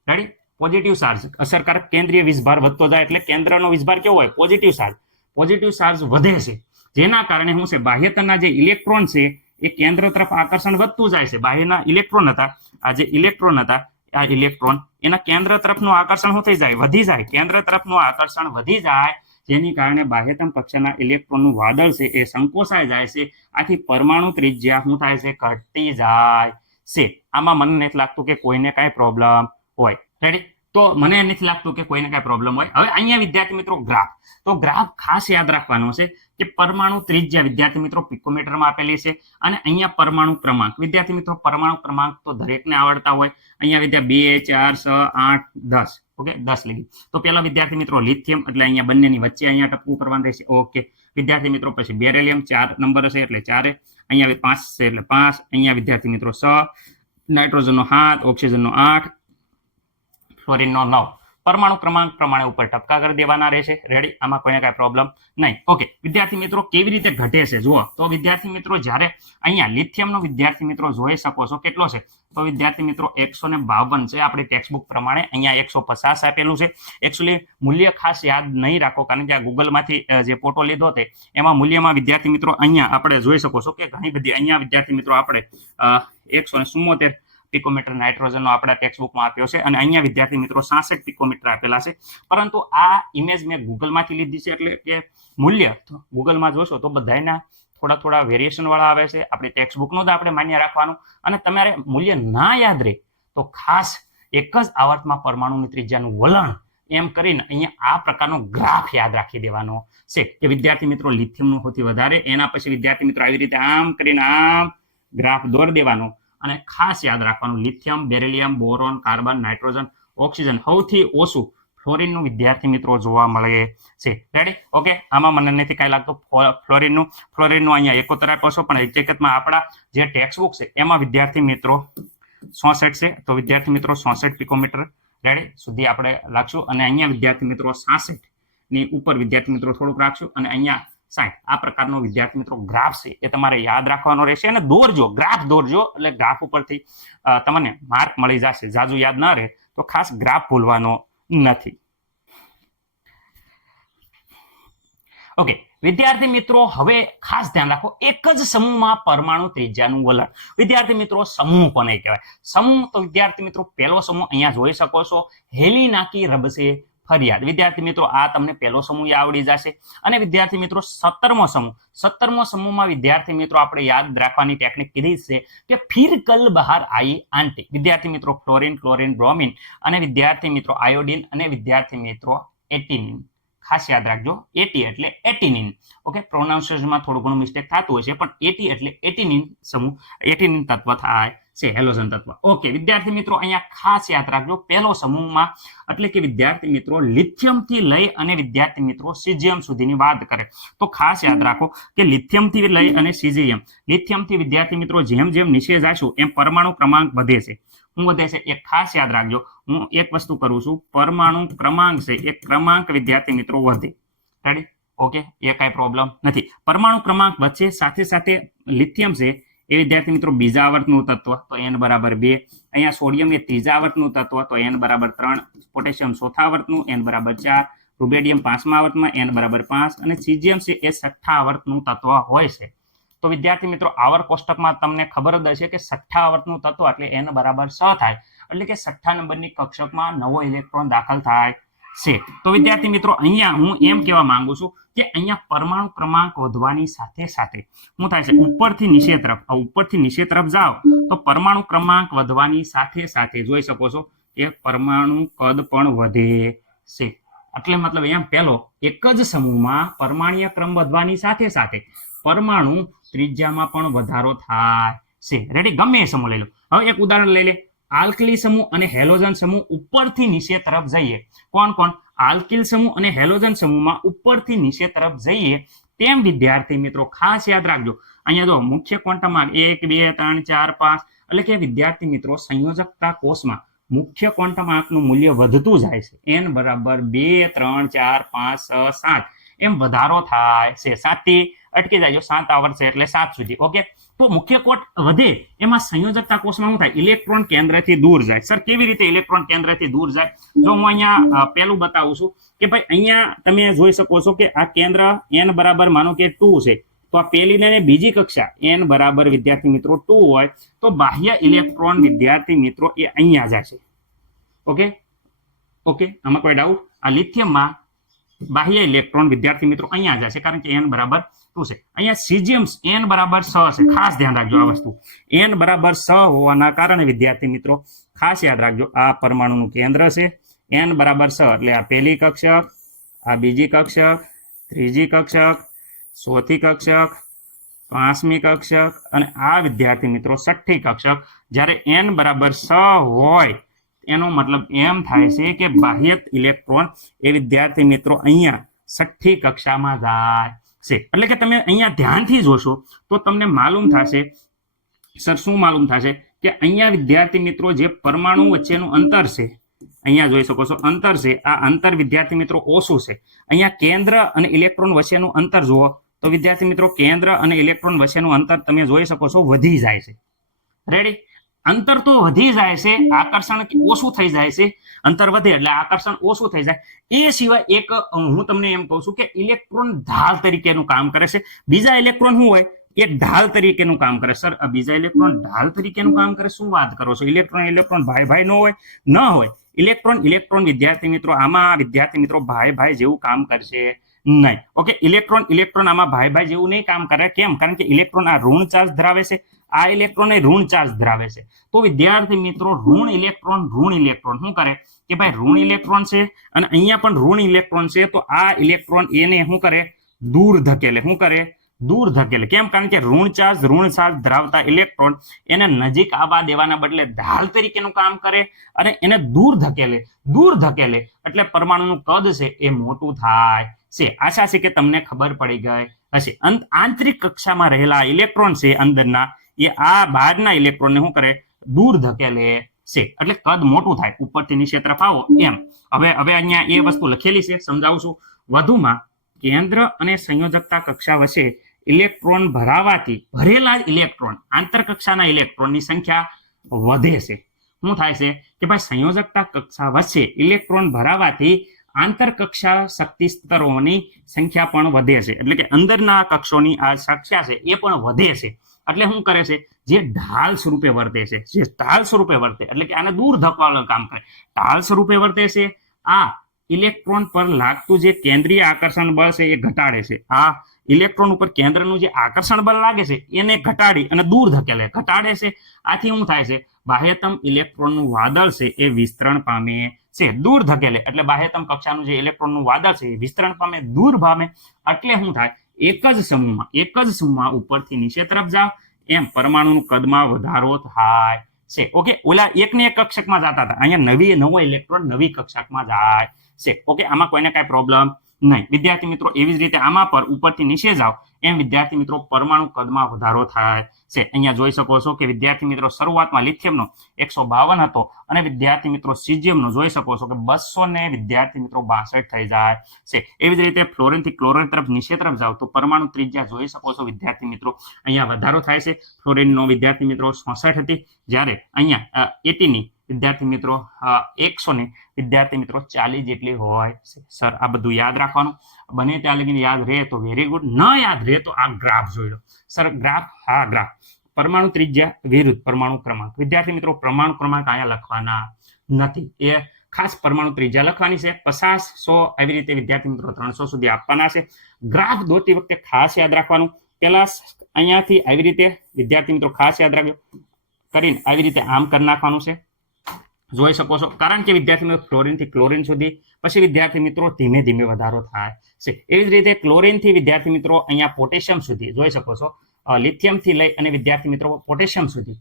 રેડી? પોઝિટિવ ચાર્જ, અસરકારક કેન્દ્રીય વીજભાર વધતો જાય એટલે કેન્દ્રનો વીજભાર કેવો હોય? પોઝિટિવ ચાર્જ વધે છે. જેના કારણે શું છે? બાહ્યતરના જે ઇલેક્ટ્રોન છે એ કેન્દ્ર તરફ આકર્ષણ વધતું જાય છે. બાહ્યના ઇલેક્ટ્રોન હતા, આ જે ઇલેક્ટ્રોન હતા આ ઇલેક્ટ્રોન એના કેન્દ્ર તરફનું આકર્ષણ શું થઈ જાય? વધી જાય. કેન્દ્ર તરફનું આકર્ષણ વધી જાય જેની કારણે બાહ્યતમ કક્ષાના ઇલેક્ટ્રોનનું વાદળ છે એ સંકોચાઈ જાય છે. આથી પરમાણુ ત્રિજ્યા શું થાય છે? ઘટતી જાય છે. આમાં મને નથી લાગતું કે કોઈને કાંઈ પ્રોબ્લેમ હોય. રેડી? તો મને નથી લાગતું કે કોઈને કાંઈ પ્રોબ્લેમ હોય. હવે અહીંયા વિદ્યાર્થી મિત્રો ગ્રાફ, તો ગ્રાફ ખાસ યાદ રાખવાનો છે કે પરમાણુ ત્રિજ્યા વિદ્યાર્થી મિત્રો પિકોમીટરમાં આપેલી છે અને અહીંયા પરમાણુ ક્રમાંક. વિદ્યાર્થી મિત્રો પરમાણુ ક્રમાંક તો દરેકને આવડતા હોય. અહીંયા વિદ્યા 2 4 6 8 10. ઓકે, 10 લગી. તો પેલા વિદ્યાર્થી મિત્રો લિથિયમ એટલે અહીંયા બંનેની વચ્ચે અહીંયા ટપકું કરવાનું રહેશે. ઓકે વિદ્યાર્થી મિત્રો પછી બેરિલિયમ 4 નંબર હશે એટલે 4, અહીંયા 5 છે એટલે 5, અહીંયા વિદ્યાર્થી મિત્રો 6, નાઇટ્રોજનનો 7, ઓક્સિજનનો 8, ફ્લોરિનનો 9. પરમાણુ ક્રમાંક પ્રમાણે ઉપર ટપકા કરી દેવાના રહેશે. રેડી? આમાં કોઈને કાંઈ પ્રોબ્લેમ નહીં. ઓકે વિદ્યાર્થી મિત્રો કેવી રીતે ઘટે છે જુઓ. તો વિદ્યાર્થી મિત્રો જ્યારે અહીંયા લિથિયમનો વિદ્યાર્થી મિત્રો જોઈ શકો છો કેટલો છે? તો વિદ્યાર્થી મિત્રો 152 છે આપણી ટેક્સ્ટબુક પ્રમાણે. અહીંયા 150 આપેલું છે. એકચ્યુઅલી મૂલ્ય ખાસ યાદ નહીં રાખો કારણ કે આ ગૂગલમાંથી જે ફોટો લીધો છે એમાં મૂલ્યમાં વિદ્યાર્થી મિત્રો અહીંયા આપણે જોઈ શકો છો કે ઘણી બધી અહીંયા વિદ્યાર્થી મિત્રો આપણે 174 પિકોમીટર નાઇટ્રોજનનો આપણા ટેક્સ્ટબુકમાં આપ્યો છે અને અહીંયા વિદ્યાર્થી મિત્રો 66 પિકોમીટર આપેલા છે. પરંતુ આ ઇમેજ મેં ગૂગલમાંથી લીધી છે એટલે કે મૂલ્ય ગૂગલમાં જોશો તો બધાના થોડા વેરિએશન વાળા આવે છે. આપણી ટેક્સ્ટબુકનું જ આપણે માન્ય રાખવાનું અને તમારે મૂલ્ય ના યાદ રહે તો ખાસ એક જ આવર્તમાં પરમાણુની ત્રિજ્યાનું વલણ એમ કરીને અહીંયા આ પ્રકારનો ગ્રાફ યાદ રાખી દેવાનો છે કે વિદ્યાર્થી મિત્રો લિથિયમનું સૌથી વધારે, એના પછી વિદ્યાર્થી મિત્રો આવી રીતે આમ કરીને આમ ગ્રાફ દોરી દેવાનો અને ખાસ યાદ રાખવાનું lithium, beryllium, boron, carbon, nitrogen, oxygen સૌથી ઓછું ફ્લોરિનનું વિદ્યાર્થી મિત્રો જોવા મળે છે. રેડી? ઓકે આમાં મને નથી કાંઈ લાગતું ફ્લોરિનનું અહીંયા 71 આપ્યો છો પણ હકીકતમાં આપણા જે ટેક્સ્ટબુક છે એમાં વિદ્યાર્થી મિત્રો 66 છે. તો વિદ્યાર્થી મિત્રો 66 પિકોમીટર રેડી સુધી આપણે રાખશું અને અહીંયા વિદ્યાર્થી મિત્રો 66 ની ઉપર વિદ્યાર્થી મિત્રો થોડુંક રાખશું અને અહીંયા 60 આ પ્રકારનો વિદ્યાર્થી મિત્રો ગ્રાફ છે એ તમારે યાદ રાખવાનો રહેશે અને દોરજો ગ્રાફ દોરજો એટલે ગ્રાફ ઉપરથી તમને માર્ક મળી જશે જાજુ યાદ ન રહે તો ખાસ ગ્રાફ ભૂલવાનો નથી ઓકે વિદ્યાર્થી મિત્રો હવે ખાસ ધ્યાન રાખો એક જ સમૂહમાં પરમાણુ ત્રિજ્યાનું વલણ વિદ્યાર્થી મિત્રો સમૂહ કોને કહેવાય સમૂહ તો વિદ્યાર્થી મિત્રો પહેલો સમૂહ અહીંયા જોઈ શકો છો હેલિનાકી રબસે ફરિયાદ વિદ્યાર્થી મિત્રો આ તમને પહેલો સમૂહ આવડી જશે અને વિદ્યાર્થી મિત્રો 17મો સમૂહમાં વિદ્યાર્થી મિત્રો આપણે યાદ રાખવાની ટેકનિક કીધી છે કે ફિર કલ બહાર आई आंटी વિદ્યાર્થી મિત્રો ફ્લોરિન ક્લોરિન બ્રોમિન અને વિદ્યાર્થી મિત્રો આયોડિન અને વિદ્યાર્થી મિત્રો એટિનિન ખાસ યાદ રાખજો એટી એટલે એટિનિન ઓકે પ્રોનાઉન્સિએશનમાં થોડું ઘણું મિસ્ટેક થતું હોય છે પણ એટી એટલે એટિનિન સમૂહ એટિનિન તત્વ થાય છે હેલોજન તત્વ ઓકે વિદ્યાર્થી મિત્રો અહીંયા ખાસ યાદ રાખજો પહેલો સમૂહમાં એટલે કે વિદ્યાર્થી મિત્રો લિથિયમ થી લઈ અને વિદ્યાર્થી મિત્રો સીઝિયમ સુધીની વાત કરે તો ખાસ યાદ રાખો કે લિથિયમ થી લઈ અને સીઝિયમ લિથિયમ થી વિદ્યાર્થી મિત્રો જેમ જેમ નીચે જઈશું એમ પરમાણુ ક્રમાંક વધે છે હું વધે છે એ ખાસ યાદ રાખજો હું એક વસ્તુ કરું છું પરમાણુ ક્રમાંક છે એ ક્રમાંક વિદ્યાર્થી મિત્રો વધે રેડી ઓકે એ કાંઈ પ્રોબ્લેમ નથી પરમાણુ ક્રમાંક વચ્ચે સાથે સાથે લિથિયમ છે એ વિદ્યાર્થી મિત્રો બીજા આવર્તનું તત્વ તો n બરાબર 2 અહીંયા સોડિયમ એ ત્રીજા આવર્તનું તત્વ તો n બરાબર 3 પોટેશિયમ ચોથા આવર્તનું n બરાબર 4 રૂબેડિયમ પાંચમા આવર્તમાં n બરાબર 5 અને સીઝિયમ છે એ છઠ્ઠા આવર્તનું તત્વ હોય છે તો વિદ્યાર્થી મિત્રો આવર્ત કોષ્ટકમાં તમને ખબર જ હશે કે છઠ્ઠા આવર્તનું તત્વ એટલે n બરાબર 6 થાય એટલે કે છઠ્ઠા નંબરની કક્ષકમાં નવો ઇલેક્ટ્રોન દાખલ થાય છે તો વિદ્યાર્થી મિત્રો અહીંયા હું એમ કહેવા માંગુ છું કે અહીંયા પરમાણુ ક્રમાંક વધવાની સાથે સાથે શું થાય છે ઉપરથી નીચે તરફ જાઓ તો પરમાણુ ક્રમાંક વધવાની સાથે સાથે જોઈ શકો છો કે પરમાણુ કદ પણ વધે છે એટલે મતલબ એમ પહેલો એક જ સમૂહમાં પરમાણ્વીય ક્રમ વધવાની સાથે સાથે પરમાણુ ત્રિજ્યામાં પણ વધારો થાય છે રેડી ગમે એ સમૂહ લઈ લો હવે એક ઉદાહરણ લઈ લે આલ્કલી સમૂહ અને હેલોજન સમૂહ ઉપરથી નીચે તરફ જઈએ કોણ આલ્કિલ સમૂહ અને હેલોજન સમૂહમાં ઉપરથી નીચે તરફ જઈએ તેમ વિદ્યાર્થી મિત્રો ખાસ યાદ રાખજો અહીંયા જો મુખ્ય ક્વોન્ટમ 1 2 3 4 5 એટલે કે વિદ્યાર્થી મિત્રો સંયોજકતા કોષમાં મુખ્ય ક્વોન્ટમ આંકનું મૂલ્ય વધતું જાય છે n બરાબર 2 3 4 5 6 7 એમ વધારો થાય છે 7 થી અટકી જાય 7 આવર્ત છે એટલે 7 સુધી ઓકે તો મુખ્ય કોટ વધે એમાં સંયોજકતા કોષમાં શું થાય ઇલેક્ટ્રોન કેન્દ્રથી દૂર જાય સર કેવી રીતે ઇલેક્ટ્રોન કેન્દ્રથી દૂર જાય જો હું અહીંયા પહેલું બતાવું છું કે ભાઈ અહીંયા તમે જોઈ શકો છો કે આ કેન્દ્ર n બરાબર માનો કે 2 છે તો આ પહેલી ને બીજી કક્ષા n બરાબર વિદ્યાર્થી મિત્રો 2 હોય તો બાહ્ય ઇલેક્ટ્રોન વિદ્યાર્થી મિત્રો એ અહીંયા જાય છે ઓકે આમાં કોઈ ડાઉટ આ લિથિયમમાં બાહ્ય ઇલેક્ટ્રોન વિદ્યાર્થી મિત્રો અહીંયા જશે કારણ કે n બરાબર 2 છે અહીંયા સીઝિયમ n બરાબર 6 છે ખાસ ધ્યાન રાખજો આ વસ્તુ n બરાબર 6 હોવાના કારણે વિદ્યાર્થી મિત્રો ખાસ યાદ રાખજો આ પરમાણુનું કેન્દ્ર છે n બરાબર 6 એટલે આ પહેલી કક્ષક આ બીજી કક્ષક ત્રીજી કક્ષક ચોથી કક્ષક પાંચમી કક્ષક અને આ વિદ્યાર્થી મિત્રો છઠ્ઠી કક્ષક જ્યારે n બરાબર 6 હોય એનો મતલબ એમ થાય છે કે બાહ્ય ઇલેક્ટ્રોન એ વિદ્યાર્થી મિત્રો અહીંયા છઠ્ઠી કક્ષામાં જાય છે એટલે કે તમે અહીંયા ધ્યાનથી જોશો તો તમને માલુમ થશે સર શું માલુમ થશે કે અહીંયા વિદ્યાર્થી મિત્રો જે પરમાણુ વચ્ચેનું અંતર છે અહીંયા જોઈ શકો છો અંતર છે આ અંતર વિદ્યાર્થી મિત્રો ઓછું છે અહીંયા કેન્દ્ર અને ઇલેક્ટ્રોન વચ્ચેનું અંતર જુઓ તો વિદ્યાર્થી મિત્રો કેન્દ્ર અને ઇલેક્ટ્રોન વચ્ચેનું અંતર તમે જોઈ શકો છો વધી જાય છે રેડી અંતર તો વધી જાય છે આકર્ષણ ઓછું થઈ જાય છે અંતર વધે એટલે આકર્ષણ ઓછું થઈ જાય એ સિવાય એક હું તમને એમ કહું છું કે ઇલેક્ટ્રોન ઢાલ તરીકેનું કામ કરે છે બીજા ઇલેક્ટ્રોન શું હોય એ ઢાલ તરીકેનું કામ કરે સર બીજા ઇલેક્ટ્રોન ઢાલ તરીકેનું કામ કરે શું વાત કરો છો ઇલેક્ટ્રોન ભાઈ ન હોય ન હોય ઇલેક્ટ્રોન વિદ્યાર્થી મિત્રો આમાં વિદ્યાર્થી મિત્રો ભાઈ જેવું કામ કરશે નહીં ઓકે ઇલેક્ટ્રોન આમાં ભાઈ જેવું નહીં કામ કરે કેમ કારણ કે ઇલેક્ટ્રોન આ ઋણ ચાર્જ ધરાવે છે આ ઇલેક્ટ્રોન એ ઋણ ચાર્જ ધરાવે છે તો વિદ્યાર્થી મિત્રો ઋણ ઇલેક્ટ્રોન શું કરે કે ભાઈ ઋણ ઇલેક્ટ્રોન છે અને અહીંયા પણ ઋણ ઇલેક્ટ્રોન છે તો આ ઇલેક્ટ્રોન એને શું કરે દૂર ધકેલે કેમ કારણ કે ઋણ ચાર્જ ધરાવતા ઇલેક્ટ્રોન એને નજીક આવવા દેવાના બદલે ઢાલ તરીકેનું કામ કરે અને એને દૂર ધકેલે એટલે પરમાણુનું કદ છે એ મોટું થાય છે આશા છે કે તમને ખબર પડી ગઈ હશે આંતરિક કક્ષામાં રહેલા ઇલેક્ટ્રોન છે અંદરના એ આ બહારના ઇલેક્ટ્રોનને શું કરે દૂર ધકેલે છે, એટલે કદ મોટું થાય ઉપરથી નીચે તરફ આવો એમ. હવે અહીંયા એ વસ્તુ લખેલી છે, સમજાવું છું. વધુમાં કેન્દ્ર અને સંયોજકતા કક્ષા વચ્ચે ઇલેક્ટ્રોન ભરેલા ઇલેક્ટ્રોન આંતરકક્ષાના ઇલેક્ટ્રોનની સંખ્યા વધે છે. શું થાય છે કે ભાઈ સંયોજકતા કક્ષા વચ્ચે ઇલેક્ટ્રોન ભરાવાથી આંતરકક્ષા શક્તિ સ્તરોની સંખ્યા પણ વધે છે, એટલે કે અંદરના કક્ષોની આ સંખ્યા છે એ પણ વધે છે. એટલે શું કરે છે, જે ઢાલ સ્વરૂપે વર્તે છે, એટલે કે આને દૂર ધપાવવાનું કામ કરે. ઢાલ સ્વરૂપે વર્તે છે. આ ઇલેક્ટ્રોન પર લાગતું જે કેન્દ્રીય આકર્ષણ બળ છે એ ઘટાડે છે. આ ઇલેક્ટ્રોન ઉપર કેન્દ્રનું જે આકર્ષણ બળ લાગે છે એને ઘટાડી અને દૂર ઘટાડે છે. આથી શું થાય છે, બાહ્યતમ ઇલેક્ટ્રોનનું વાદળ છે એ વિસ્તરણ પામે છે, દૂર ધકેલે. એટલે બાહ્યતમ કક્ષાનું જે ઇલેક્ટ્રોનનું વાદળ છે એ વિસ્તરણ પામે, દૂર પામે. એટલે શું થાય, એક જ સમૂહમાં ઉપરથી નીચે તરફ જાવ એમ પરમાણુનું કદમાં વધારો થાય છે. ઓકે, ઓલા એકને એક કક્ષકમાં જતા હતા, અહીંયા નવો ઇલેક્ટ્રોન નવી કક્ષકમાં જાય છે. ઓકે, આમાં કોઈને કાંઈ પ્રોબ્લેમ નહીં. વિદ્યાર્થી મિત્રો એવી જ રીતે આમાં પર ઉપરથી નીચે જાઓ એમ વિદ્યાર્થી મિત્રો પરમાણુ કદમાં વધારો થાય છે. અહીંયા જોઈ શકો છો કે વિદ્યાર્થી મિત્રો શરૂઆતમાં લિથિયમનો 152 હતો અને વિદ્યાર્થી મિત્રો સીઝિયમનો જોઈ શકો છો કે 200 ને વિદ્યાર્થી મિત્રો 62 થઈ જાય છે. એવી જ રીતે ફ્લોરિનથી ક્લોરિન તરફ નીચે તરફ જાઓ તો પરમાણુ ત્રિજ્યા જોઈ શકો છો વિદ્યાર્થી મિત્રો અહીંયા વધારો થાય છે. ફ્લોરિનનો વિદ્યાર્થી મિત્રો 66 હતી, જ્યારે અહીંયા 80ની વિદ્યાર્થી મિત્રો 100 ને વિદ્યાર્થી મિત્રો 40 જેટલી હોય છે. સર આ બધું યાદ રાખવાનું, બને ત્યાં લગીને યાદ રહે તો વેરી ગુડ, ન યાદ રહે તો આ ગ્રાફ જોઈ લો. સર ગ્રાફ, હા ગ્રાફ. પરમાણુ ત્રિજ્યા વિરુદ્ધ પરમાણુ ક્રમાંક. વિદ્યાર્થી મિત્રો પરમાણુ ક્રમાંક અહીંયા લખવાના નથી, એ ખાસ પરમાણુ ત્રિજ્યા લખવાની છે. 50, 100 આવી રીતે વિદ્યાર્થી મિત્રો 300 સુધી આપવાના છે. ગ્રાફ દોરતી વખતે ખાસ યાદ રાખવાનું, પેલા અહીંયાથી આવી રીતે વિદ્યાર્થી મિત્રો ખાસ યાદ રાખજો કરીને આવી રીતે આમ કરી નાખવાનું છે, જોઈ શકો છો. કારણ કે વિદ્યાર્થી મિત્રો ફ્લોરિનથી ક્લોરિન સુધી, પછી વિદ્યાર્થી મિત્રો ધીમે ધીમે વધારો થાય છે. એવી જ રીતે ક્લોરિનથી વિદ્યાર્થી મિત્રો અહીંયા પોટેશિયમ સુધી જોઈ શકો છો. લિથિયમથી લઈ અને વિદ્યાર્થી મિત્રો પોટેશિયમ સુધી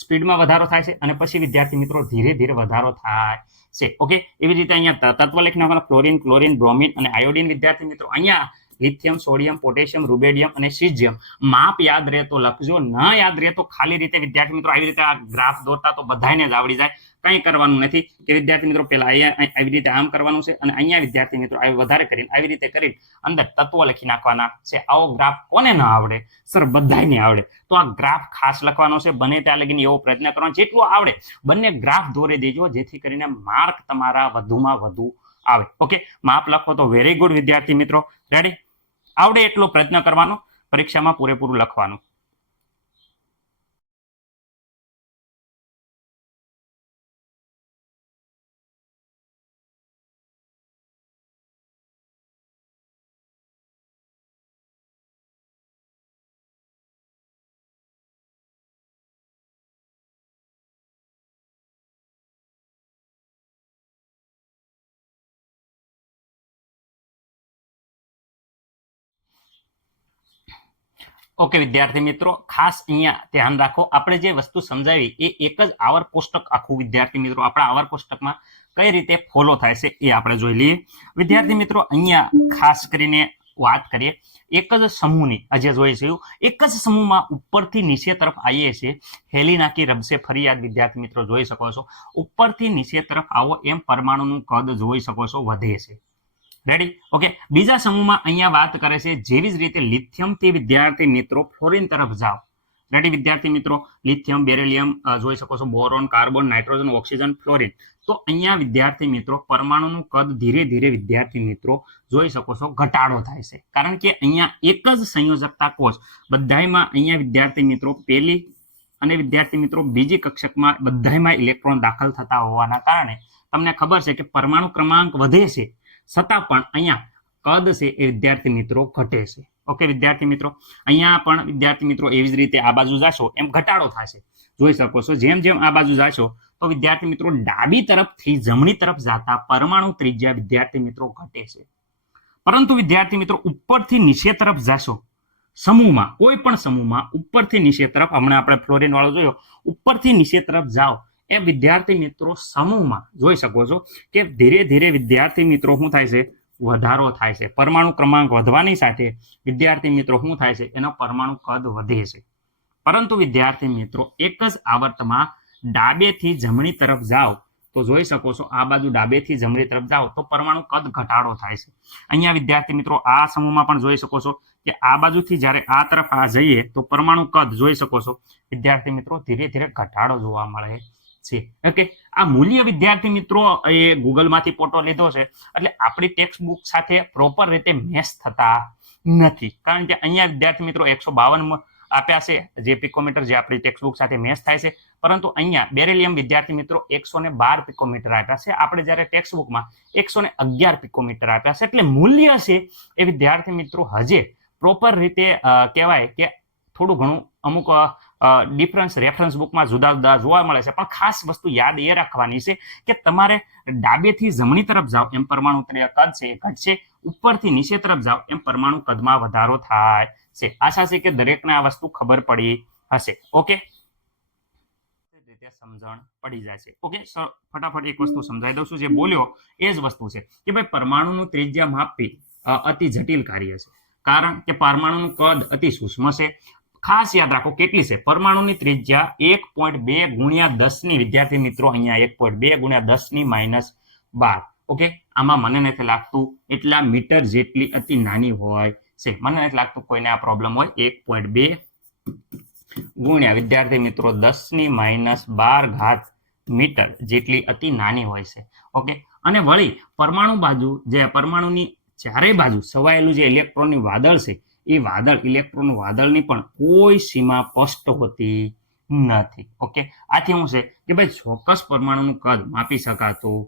સ્પીડમાં વધારો થાય છે અને પછી વિદ્યાર્થી મિત્રો ધીરે ધીરે વધારો થાય છે. ઓકે, એવી રીતે અહીંયા તત્વ લખી નાખવાના, ફ્લોરિન, ક્લોરિન, બ્રોમિન અને આયોડિન. વિદ્યાર્થી મિત્રો અહીંયા લિથિયમ, સોડિયમ, પોટેશિયમ, રૂબેડિયમ અને સીઝિયમ. માપ યાદ રહે તો લખજો, ન યાદ રહે તો ખાલી રીતે વિદ્યાર્થી મિત્રો આવી રીતે આ ગ્રાફ દોરતા તો બધાને જ આવડી જાય. કંઈ કરવાનું નથી કે વિદ્યાર્થી મિત્રો પહેલા અહીંયા આવી રીતે આમ કરવાનું છે અને અહીંયા વિદ્યાર્થી મિત્રો વધારે કરીને આવી રીતે કરીને અંદર તત્વો લખી નાખવાના છે. આવો ગ્રાફ કોને ન આવડે? સર બધાને આવડે. તો આ ગ્રાફ ખાસ લખવાનો છે, બને ત્યાં લગીને એવો પ્રયત્ન કરવાનો જેટલું આવડે બંને ગ્રાફ દોરી દેજો, જેથી કરીને માર્ક તમારા વધુમાં વધુ આવે. ઓકે, માપ લખો તો વેરી ગુડ વિદ્યાર્થી મિત્રો. રેડી? આવડે એટલો પ્રયત્ન કરવાનો, પરીક્ષામાં પૂરેપૂરું લખવાનું. ઓકે વિદ્યાર્થી મિત્રો, ખાસ અહીંયા ધ્યાન રાખો, આપણે જે વસ્તુ સમજાવી એ એક જ આવર કોષ્ટક આખું વિદ્યાર્થી મિત્રો આપણા આવર કોષ્ટકમાં કઈ રીતે ફોલો થાય છે એ આપણે જોઈ લઈએ. વિદ્યાર્થી મિત્રો અહીંયા ખાસ કરીને વાત કરીએ એક જ સમૂહની, આજે જોઈશું એક જ સમૂહમાં ઉપરથી નીચે તરફ આવીએ છીએ. હેલિનાકી રબસે ફરિયાદ વિદ્યાર્થી મિત્રો જોઈ શકો છો. ઉપરથી નીચે તરફ આવો એમ પરમાણુનું કદ જોઈ શકો છો વધે છે. રેડી? ઓકે, બીજા સમૂહમાં અહીંયા વાત કરે છે જેવી જ રીતે લિથિયમથી વિદ્યાર્થી મિત્રો ફ્લોરિન તરફ જાઓ. રેડી વિદ્યાર્થી મિત્રો? લિથિયમ, બેરિલિયમ જોઈ શકો છો, boron, carbon, nitrogen, oxygen, fluorine. તો અહીંયા વિદ્યાર્થી મિત્રો પરમાણુનું કદ ધીરે ધીરે વિદ્યાર્થી મિત્રો જોઈ શકો છો ઘટાડો થાય છે. કારણ કે અહીંયા એક જ સંયોજકતા કોષ બધામાં અહીંયા વિદ્યાર્થી મિત્રો પહેલી અને વિદ્યાર્થી મિત્રો બીજી કક્ષકમાં બધામાં ઇલેક્ટ્રોન દાખલ થતા હોવાના કારણે તમને ખબર છે કે પરમાણુ ક્રમાંક વધે છે, છતાં પણ અહીંયા કદ છે એ વિદ્યાર્થી મિત્રો ઘટે છે. ઓકે વિદ્યાર્થી મિત્રો, અહીંયા પણ વિદ્યાર્થી મિત્રો એવી જ રીતે આ બાજુ જાશો એમ ઘટાડો થશે, જોઈ શકો છો. જેમ જેમ આ બાજુ જાશો તો વિદ્યાર્થી મિત્રો ડાબી તરફથી જમણી તરફ જતા પરમાણુ ત્રિજ્યા વિદ્યાર્થી મિત્રો ઘટે છે. પરંતુ વિદ્યાર્થી મિત્રો ઉપરથી નીચે તરફ જાશો સમૂહમાં, કોઈ પણ સમૂહમાં ઉપરથી નીચે તરફ, હમણાં આપણે ફ્લોરિન વાળો જોયો, ઉપરથી નીચે તરફ જાઓ એ વિદ્યાર્થી મિત્રો સમૂહમાં જોઈ શકો છો કે ધીરે ધીરે વિદ્યાર્થી મિત્રો શું થાય છે? વધારો થાય છે. પરમાણુ ક્રમાંક વધવાની સાથે વિદ્યાર્થી મિત્રો શું થાય છે? એનો પરમાણુ કદ વધે છે. પરંતુ વિદ્યાર્થી મિત્રો એક જ આવર્તમાં ડાબેથી જમણી તરફ જાઓ તો જોઈ શકો છો આ બાજુ ડાબેથી જમણી તરફ જાઓ તો પરમાણુ કદ ઘટાડો થાય છે. અહીંયા વિદ્યાર્થી મિત્રો આ સમૂહમાં પણ જોઈ શકો છો કે આ બાજુથી જ્યારે આ તરફ આ જઈએ તો પરમાણુ કદ જોઈ શકો છો વિદ્યાર્થી મિત્રો ધીરે ધીરે ઘટાડો જોવા મળે છે. ઓકે, આ મૂલ્ય વિદ્યાર્થી મિત્રો એ ગૂગલમાંથી ફોટો લીધો છે એટલે આપણી ટેક્સ્ટ બુક સાથે પ્રોપર રીતે મેચ થતા નથી, કારણ કે અહીંયા વિદ્યાર્થી મિત્રો 152 આપ્યા છે જે પિકોમીટર જે આપણી ટેક્સ્ટ બુક સાથે મેચ થાય છે, પરંતુ અહીંયા બેરિલિયમ વિદ્યાર્થી મિત્રો 112 પિકોમીટર આપ્યા છે, આપણે જ્યારે ટેક્સ્ટ બુકમાં 111 પિકોમીટર આપ્યા છે. એટલે મૂલ્ય છે એ વિદ્યાર્થી મિત્રો હજે પ્રોપર રીતે કહેવાય કે થોડું ઘણું અમુક ડિફરન્સ રેફરન્સ બુકમાં જુદા જુદા જોવા મળે છે, પણ ખાસ વસ્તુ યાદ એ રાખવાની છે કે તમારે ડાબેથી જમણી તરફ જાઓ એમ પરમાણુ કદ છે એ ઘટશે, ઉપરથી નીચે તરફ જાઓ એમ પરમાણુ કદમાં વધારો થાય છે. આશા છે કે દરેકને આ વસ્તુ ખબર પડી હશે. ઓકે, રીતે સમજણ પડી જાય છે. ઓકે, ફટાફટ એક વસ્તુ સમજાવી દઉં છું, જે બોલ્યો એ જ વસ્તુ છે કે ભાઈ પરમાણુનું ત્રિજ્યા માપવી અતિ જટિલ કાર્ય છે, કારણ કે પરમાણુનું કદ અતિ સૂક્ષ્મ છે. ખાસ યાદ રાખો કેટલી છે, પરમાણુની ત્રિજ્યા 1.2 ગુણ્યા 10 ની વિદ્યાર્થી મિત્રો અહીંયા 1.2 ગુણ્યા 10 ની -12. ઓકે, આમાં મને નથી લાગતું એટલા મીટર જેટલી અતિ નાની હોય છે, મને નથી લાગતું કોઈને આ પ્રોબ્લેમ હોય. 1.2 ગુણ્યા વિદ્યાર્થી મિત્રો 10 ની -12 મીટર જેટલી અતિ નાની હોય છે. ઓકે, અને વળી પરમાણુ બાજુ જે પરમાણુની ચારે બાજુ સવાયેલું જે ઇલેક્ટ્રોનની વાદળ છે એ વાદળ ઇલેક્ટ્રોન વાદળની પણ કોઈ સીમા સ્પષ્ટ હોતી નથી. ઓકે, આથી શું છે કે ભાઈ ચોક્કસ પરમાણુનું કદ માપી શકાતું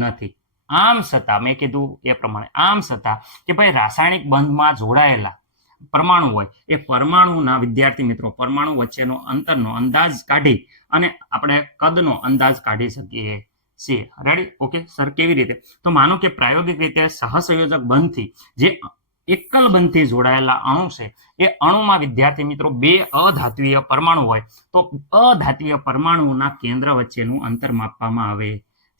નથી. આમ છતાં મેં કીધું એ પ્રમાણે આમ છતાં કે ભાઈ રાસાયણિક બંધમાં જોડાયેલા પરમાણુ હોય એ પરમાણુના વિદ્યાર્થી મિત્રો પરમાણુ વચ્ચેનો અંતરનો અંદાજ કાઢી અને આપણે કદનો અંદાજ કાઢી શકીએ છીએ. રેડી? ઓકે સર, કેવી રીતે? તો માનો કે પ્રાયોગિક રીતે સહસંયોજક બંધથી જે એકલ બંધથી જોડાયેલા અણુ છે એ અણુમાં વિદ્યાર્થી મિત્રો 2 અધાત્વીય પરમાણુ હોય તો અધાત્વીય પરમાણુના કેન્દ્ર વચ્ચેનું અંતર માપવામાં આવે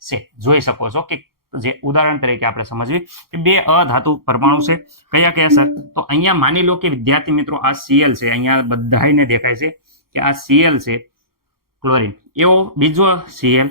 છે. જોઈ શકો છો કે જે ઉદાહરણ તરીકે આપણે સમજવી કે 2 અધાતુ પરમાણુ છે, કયા કયા સર? તો અહીંયા માની લો કે વિદ્યાર્થી મિત્રો આ Cl છે, અહીંયા બધાને દેખાય છે કે આ Cl છે ક્લોરીન, એવો બીજો Cl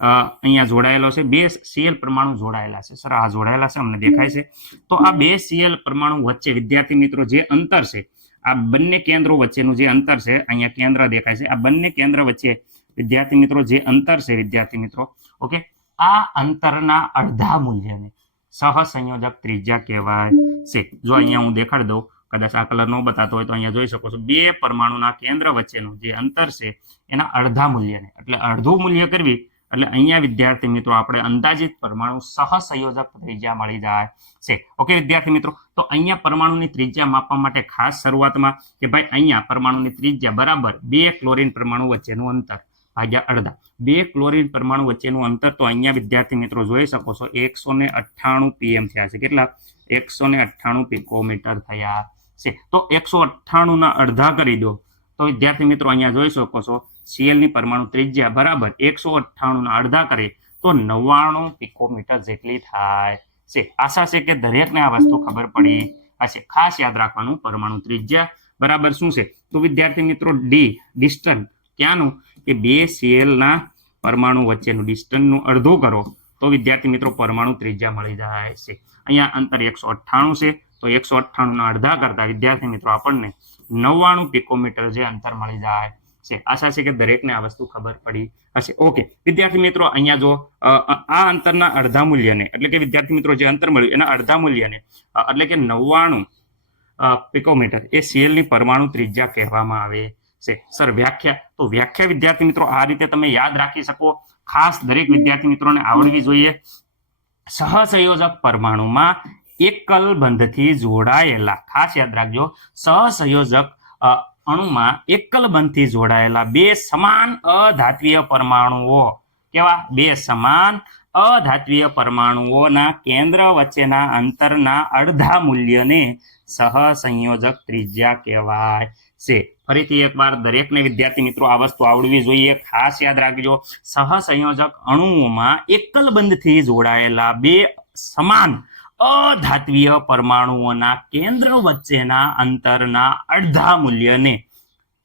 અહીંયા જોડાયેલો છે, 2 Cl પરમાણુ જોડાયેલા છે. સર આ જોડાયેલા છે અમને દેખાય છે. તો આ 2 Cl પરમાણુ વચ્ચે વિદ્યાર્થી મિત્રો જે અંતર છે આ બંને કેન્દ્રો વચ્ચેનું જે અંતર છે, અહીંયા કેન્દ્ર દેખાય છે, આ બંને કેન્દ્ર વચ્ચે વિદ્યાર્થી મિત્રો જે અંતર છે વિદ્યાર્થી મિત્રો, ઓકે, આ અંતરના અડધા મૂલ્યને સહસંયોજક ત્રિજ્યા કહેવાય છે. જો અહીંયા હું દેખાડી દઉં, કદાચ આ કલર ન બતાતો હોય તો અહીંયા જોઈ શકો છો 2 પરમાણુના કેન્દ્ર વચ્ચેનું જે અંતર છે એના અડધા મૂલ્યને, એટલે અડધું મૂલ્ય કરવી એટલે અહીંયા વિદ્યાર્થી મિત્રો આપણે અંદાજિત પરમાણુ સહસંયોજક ત્રિજ્યા મળી જાય છે. ઓકે વિદ્યાર્થી મિત્રો, તો અહીંયા પરમાણુની ત્રિજ્યા માપવા માટે ખાસ શરૂઆતમાં કે ભાઈ અહીંયા પરમાણુની ત્રિજ્યા બરાબર 2 ક્લોરીન પરમાણુ વચ્ચેનું અંતર ભાગ્યા અડધા. 2 ક્લોરીન પરમાણુ વચ્ચેનું અંતર તો અહીંયા વિદ્યાર્થી મિત્રો જોઈ શકો છો 198 pm થયા છે. કેટલા? 198 પિકોમીટર થયા છે. તો 198 ના અડધા કરી દો તો વિદ્યાર્થી મિત્રો અહીંયા જોઈ શકો છો Cl ની પરમાણુ ત્રિજ્યા બરાબર 198 ના અડધા કરીએ તો 99 પિકોમીટર જેટલી થાય છે. આશા છે કે દરેકને આ વસ્તુ ખબર પડી હશે. ખાસ યાદ રાખવાનું પરમાણુ ત્રિજ્યા બરાબર શું છે? તો વિદ્યાર્થી મિત્રો ડિસ્ટન્સ ક્યાંનું કે 2 Cl ના પરમાણુ વચ્ચેનું ડિસ્ટન્સનું અડધું કરો તો વિદ્યાર્થી મિત્રો પરમાણુ ત્રિજ્યા મળી જાય છે. અહીંયા અંતર 198 છે તો 198 ના અડધા કરતા વિદ્યાર્થી મિત્રો આપણને 99 પિકોમીટર જે અંતર મળી જાય છે. આશા છે કે દરેકને આ વસ્તુ ખબર પડી હશે. ઓકે વિદ્યાર્થી મિત્રો, અહીંયા જો આ અંતરના અડધા મૂલ્યને એટલે કે વિદ્યાર્થી મિત્રો જે અંતર મળ્યું એના અડધા મૂલ્યને એટલે કે 99 પિકોમીટર એ Cl ની પરમાણુ ત્રિજ્યા કહેવામાં આવે છે. સર વ્યાખ્યા? તો વ્યાખ્યા વિદ્યાર્થી મિત્રો આ રીતે તમે યાદ રાખી શકો, ખાસ દરેક વિદ્યાર્થી મિત્રોને આવડવી જોઈએ. સહસંયોજક પરમાણુમાં એકલ બંધથી જોડાયેલા, ખાસ યાદ રાખજો, સહસંયોજક અણુમાં એકલ બંધથી જોડાયેલા 2 સમાન અધાત્વીય પરમાણુઓ, કેવા? 2 સમાન અધાત્વીય પરમાણુઓના કેન્દ્ર વચ્ચેના અંતરના અડધા મૂલ્યને સહસંયોજક ત્રિજ્યા કહેવાય છે. ફરીથી એકવાર દરેકને વિદ્યાર્થી મિત્રો આ વસ્તુ આવડવી જોઈએ. ખાસ યાદ રાખજો, સહસંયોજક અણુઓમાં એકલ બંધથી જોડાયેલા 2 સમાન અધાત્વીય પરમાણુઓના કેન્દ્ર વચ્ચેના અંતરના અડધા મૂલ્યને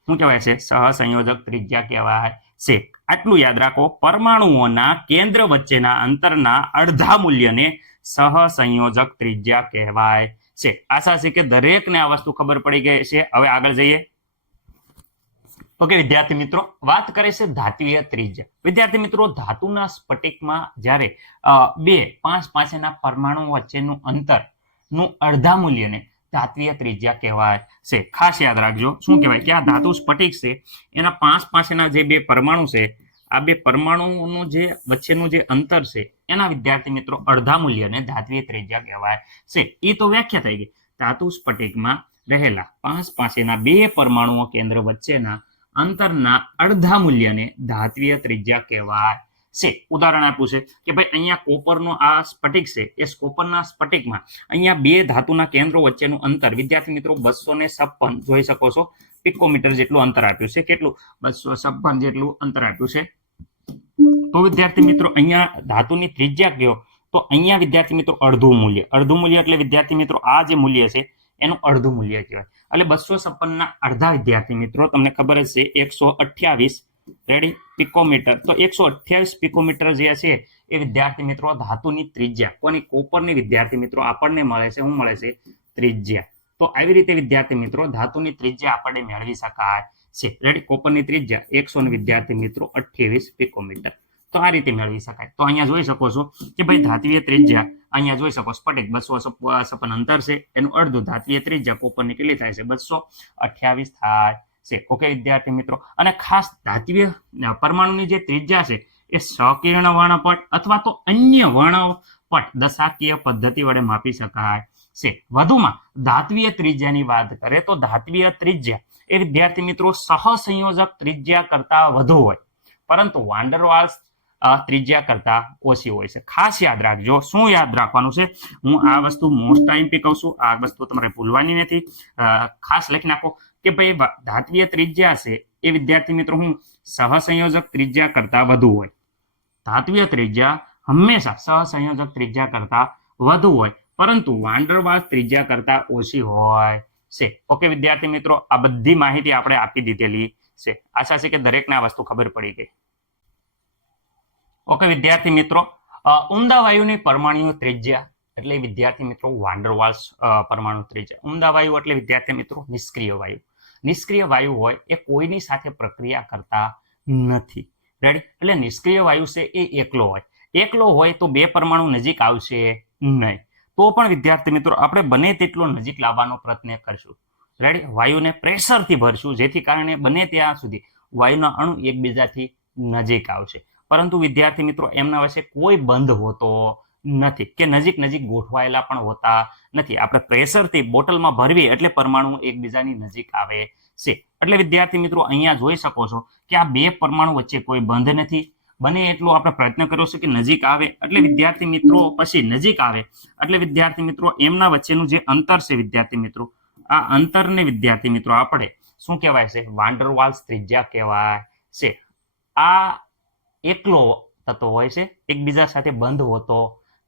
શું કહેવાય છે? સહસંયોજક ત્રિજ્યા કહેવાય છે. આટલું યાદ રાખો, પરમાણુઓના કેન્દ્ર વચ્ચેના અંતરના અડધા મૂલ્યને સહસંયોજક ત્રિજ્યા કહેવાય છે. આશા છે કે દરેકને આ વસ્તુ ખબર પડી ગઈ છે. હવે આગળ જઈએ. ઓકે વિદ્યાર્થી મિત્રો, વાત કરે છે ધાત્વિય ત્રિજ્યા. વિદ્યાર્થી મિત્રો, ધાતુના સ્ફટિકમાં જ્યારે બે 5 પરમાણુ વચ્ચેનું અંતરનું અડધા મૂલ્યને ધાત્વિય ત્રિજ્યા કહેવાય છે. ખાસ યાદ રાખજો, શું કહેવાય કે આ ધાતુ સ્ફટિક છે એના 5 જે બે પરમાણુ છે, આ બે પરમાણુઓનું જે વચ્ચેનું જે અંતર છે એના વિદ્યાર્થી મિત્રો અડધા મૂલ્યને ધાત્વિય ત્રિજ્યા કહેવાય છે. એ તો વ્યાખ્યા થઈ ગઈ. ધાતુ સ્ફટિકમાં રહેલા 5 બે પરમાણુઓ કેન્દ્ર વચ્ચેના અંતરના અડધા મૂલ્યને ધાત્વિય ત્રિજ્યા કહેવાય છે. ઉદાહરણ આપ્યું છે કે ભાઈ અહીંયા કોપરનો આ સ્ફટિક છે, એ કોપરના સ્ફટિકમાં અહીંયા બે ધાતુના કેન્દ્રો વચ્ચેનું અંતર વિદ્યાર્થી મિત્રો 256 જોઈ શકો છો પિકોમીટર જેટલું અંતર આપ્યું છે. કેટલું? 256 જેટલું અંતર આપ્યું છે. તો વિદ્યાર્થી મિત્રો અહીંયા ધાતુની ત્રિજ્યા કયો, તો અહીંયા વિદ્યાર્થી મિત્રો અડધું મૂલ્ય એટલે વિદ્યાર્થી મિત્રો આ જે મૂલ્ય છે એનું અડધું મૂલ્ય કહેવાય. એટલે 256 અડધા વિદ્યાર્થી મિત્રો તમને ખબર જ છે 128 રેડી પિકોમીટર. તો 128 પિકોમીટર જે છે એ વિદ્યાર્થી મિત્રો ધાતુની ત્રિજ્યા, કોની? કોપરની વિદ્યાર્થી મિત્રો આપણને મળે છે. શું મળે છે? ત્રિજ્યા. તો આવી રીતે વિદ્યાર્થી મિત્રો ધાતુની ત્રિજ્યા આપણને મેળવી શકાય છે. રેડી, કોપરની ત્રિજ્યા 100 વિદ્યાર્થી મિત્રો 28 પિકોમીટર. તો આ રીતે મેળવી શકાય. તો અહીંયા જોઈ શકો છો કે ભાઈ ધાત્વિય ત્રિજ્યા અહીંયા જોઈ શકો સ્ફટિક 256 અંતર છે, એનું અડધું ધાત્વિય ત્રિજ્યા કોપરની કેટલી થાય છે? 228 થાય છે. ઓકે વિદ્યાર્થી મિત્રો, અને ખાસ ધાત્વિય પરમાણુની જે ત્રિજ્યા છે એ સકિરણ વર્ણપટ અથવા તો અન્ય વર્ણપટ દશાકીય પદ્ધતિ વડે માપી શકાય છે. વધુમાં ધાત્વિય ત્રિજ્યાની વાત કરે તો ધાત્વિય ત્રિજ્યા એ વિદ્યાર્થી મિત્રો સહસંયોજક ત્રિજ્યા કરતા વધુ હોય, પરંતુ વાન ડર વાલ્સ ત્રિજ્યા કરતા ઓછી હોય છે. ખાસ યાદ રાખજો. શું યાદ રાખવાનું છે? હું આ વસ્તુ મોસ્ટ ટાઈમ પી કહું છું, આ વસ્તુ તમારે ભૂલવાની નથી. ખાસ લખી નાખો કે ભાઈ ધાત્વિય ત્રિજ્યા છે એ વિદ્યાર્થી મિત્રો હું સહસંયોજક ત્રિજ્યા કરતા વધુ હોય. ધાત્વિય ત્રિજ્યા હંમેશા સહસંયોજક ત્રિજ્યા કરતા વધુ હોય, પરંતુ વાન ડર વાલ્સ ત્રિજ્યા કરતા ઓછી હોય છે. ઓકે વિદ્યાર્થી મિત્રો, આ બધી માહિતી આપણે આપી દીધેલી છે. આશા છે કે દરેકને આ વસ્તુ ખબર પડી ગઈ. ઓકે વિદ્યાર્થી મિત્રો, ઉમદા વાયુની પરમાણુ ત્રિજ્યા એટલે વિદ્યાર્થી મિત્રો વાન ડર વાલ્સ પરમાણુ ત્રિજ્યા. ઉમદા વાયુ એટલે વિદ્યાર્થી મિત્રો નિષ્ક્રિય વાયુ. નિષ્ક્રિય વાયુ હોય એ કોઈની સાથે પ્રક્રિયા કરતા નથી. રેડી, એટલે નિષ્ક્રિય વાયુ છે એ એકલો હોય તો બે પરમાણુ નજીક આવશે નહીં. તો પણ વિદ્યાર્થી મિત્રો આપણે બને તેટલો નજીક લાવવાનો પ્રયત્ન કરશું. રેડી, વાયુને પ્રેશરથી ભરશું, જેથી કારણે બને ત્યાં સુધી વાયુના અણુ એકબીજાથી નજીક આવશે. પરંતુ વિદ્યાર્થી મિત્રો એમના વચ્ચે કોઈ બંધ હોતો નથી કે નજીક ગોઠવાયેલા પણ હોતા નથી. આપણે પ્રેશરથી બોટલમાં ભરવી એટલે પરમાણુ એકબીજાની નજીક આવે છે. એટલે વિદ્યાર્થી મિત્રો અહીંયા જોઈ શકો છો કે આ બે પરમાણુ વચ્ચે કોઈ બંધ નથી. બને એટલો આપણે પ્રયત્ન કર્યો છે કે નજીક આવે, એટલે વિદ્યાર્થી મિત્રો પછી નજીક આવે એટલે વિદ્યાર્થી મિત્રો એમના વચ્ચેનું જે અંતર છે વિદ્યાર્થી મિત્રો, આ અંતરને વિદ્યાર્થી મિત્રો આપણે શું કહેવાય છે? વાન ડર વાલ્સ ત્રિજ્યા કહેવાય છે. આ એકલો થતો હોય છે, એકબીજા સાથે બંધ હોતો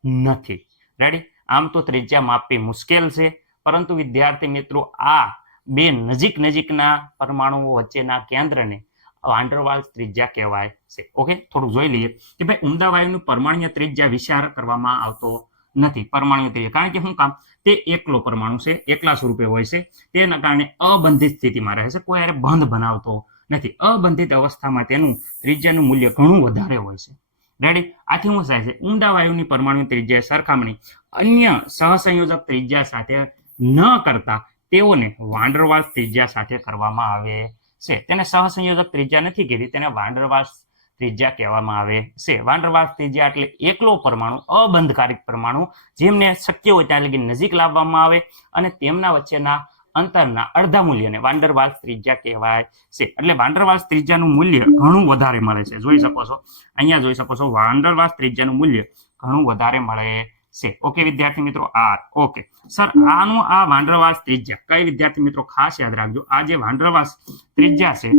નથી. રેડી, આમ તો ત્રિજ્યા માપવી મુશ્કેલ છે, પરંતુ વિદ્યાર્થી મિત્રો આ બે નજીકના પરમાણુઓ વચ્ચેના કેન્દ્રને વાન ડર વાલ્સ ત્રિજ્યા કહેવાય છે. ઓકે, થોડું જોઈ લઈએ કે ભાઈ ઉમદા વાયુની પરમાણ્વીય ત્રિજ્યા વિચાર કરવામાં આવતો નથી. પરમાણુ ત્રિજ્યા કારણ કે શું કામ? તે એકલો પરમાણુ છે, એકલા સ્વરૂપે હોય છે, તેના કારણે અબંધિત સ્થિતિમાં રહે છે, કોઈ હારે બંધ બનાવતો નથી. અબંધિત અવસ્થામાં તેનું ત્રિજ્યાનું મૂલ્ય ઘણું વધારે હોય છે. રેડી, આથી શું થાય છે? ઉમદા વાયુની પરમાણુ ત્રિજ્યા સરખામણી અન્ય સહસંયોજક ત્રિજ્યા સાથે ન કરતા તેઓને વાન ડર વાલ્સ ત્રિજ્યા સાથે કરવામાં આવે છે. તેને સહસંયોજક ત્રિજ્યા નથી કીધી, તેને વાન ડર વાલ્સ ત્રિજ્યા કહેવામાં આવે છે. વાન ડર વાલ્સ ત્રિજ્યા એટલે એકલો પરમાણુ, અબંધકારિક પરમાણુ, જેમને શક્ય હોય ત્યાં લગી નજીક લાવવામાં આવે અને તેમના વચ્ચેના અંતરના અડધા મૂલ્યને વાન ડર વાલ્સ ત્રિજ્યા કહેવાય છે. એટલે વાન ડર વાલ્સ ત્રિજ્યાનું મૂલ્ય ઘણું વધારે મળે છે. જોઈ શકો છો, અહીંયા જોઈ શકો છો વાન ડર વાલ્સ ત્રિજ્યાનું મૂલ્ય ઘણું વધારે મળે છે. ઓકે વિદ્યાર્થી મિત્રો, ઓકે સર આનું આ વાન ડર વાલ્સ ત્રિજ્યા કઈ વિદ્યાર્થી મિત્રો ખાસ યાદ રાખજો. આ જે વાન ડર વાલ્સ ત્રિજ્યા છે,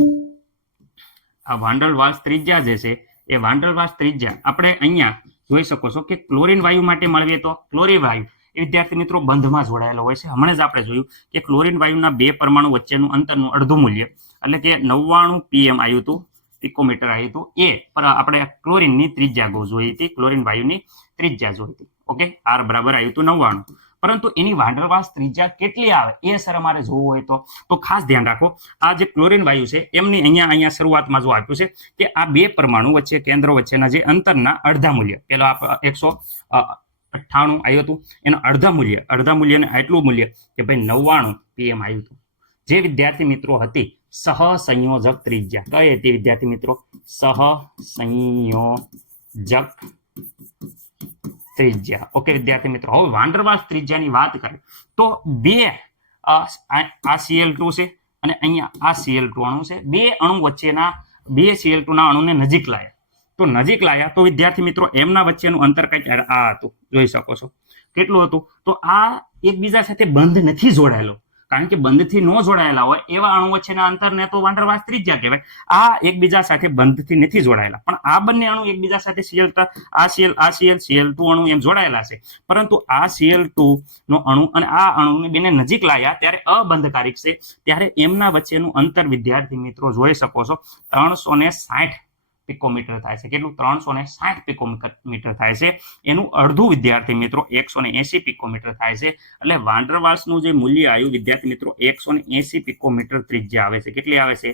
આ વાન ડર વાલ્સ ત્રિજ્યા જે છે એ વાન ડર વાલ્સ ત્રિજ્યા આપણે અહીંયા જોઈ શકો છો કે ક્લોરીન વાયુ માટે મળીએ તો ક્લોરીન વાયુ એ વિદ્યાર્થી મિત્રો બંધમાં જોડાયેલો હોય છે. હમણાં જ આપણે જોયું કે ક્લોરીન વાયુના બે પરમાણુ વચ્ચેનું અંતરનું અડધું મૂલ્ય એટલે કે 99 pm આવ્યું હતું, પિકોમીટર આવ્યું હતું એ પર આપણે ક્લોરીનની ત્રિજ્યા જોઈ હતી, ક્લોરીન વાયુની ત્રિજ્યા જોઈ હતી. ઓકે, આર બરાબર આવ્યું હતું 99, પરંતુ એની વાંડરવાસ ત્રિજ્યા કેટલી આવે એ સર અમારે જોવું હોય તો ખાસ ધ્યાન રાખો. આ જે ક્લોરીન વાયુ છે એમની અહીંયા શરૂઆતમાં જો આપ્યું છે કે આ બે પરમાણુ વચ્ચે કેન્દ્રો વચ્ચેના જે અંતરના અડધા મૂલ્ય, પેલા 198 આવ્યું હતું, એનું અડધા મૂલ્યને આટલું મૂલ્ય કે ભાઈ 99 pm આવ્યું હતું. જે વિદ્યાર્થી મિત્રો હતી સહસંયોજક ત્રિજ્યા, કઈ હતી વિદ્યાર્થી મિત્રો? સહસંયોજક ત્રિજ્યા. ઓકે વિદ્યાર્થી મિત્રો, હવે વાંડરવાસ ત્રિજ્યાની વાત કરીએ તો બે આ Cl2 છે અને અહીંયા આ Cl2 અણુ છે, બે અણુ વચ્ચેના બે Cl2 ના અણુને નજીક લાયા તો વિદ્યાર્થી મિત્રો એમના વચ્ચેનું અંતર કંઈક આ હતું, જોઈ શકો છો. કેટલું હતું? તો આ એકબીજા સાથે બંધ નથી જોડાયેલો, કારણ કે બંધથી ન જોડાયેલા હોય એવા અણુ વચ્ચેના અંતરને તો વાંડરવાસ ત્રિજ્યા કહેવાય. આ એકબીજા સાથે બંધથી નથી જોડાયેલા, પણ આ બંને અણુ એકબીજા સાથે Cl2 અણુ એમ જોડાયેલા છે, પરંતુ આ Cl2 નો અણુ અને આ અણુને બેને નજીક લાયા ત્યારે અબંધકારિક છે, ત્યારે એમના વચ્ચેનું અંતર વિદ્યાર્થી મિત્રો જોઈ શકો છો 360 પિકોમીટર થાય છે. કેટલું? 360 પિકોમીટર થાય છે. એનું અડધું વિદ્યાર્થી મિત્રો 180 પિકોમીટર થાય છે. એટલે વાંડરવાલ્સનું જે મૂલ્ય આવ્યું વિદ્યાર્થી મિત્રો 180 પિકોમીટર ત્રિજ્યા આવે છે. કેટલી આવે છે?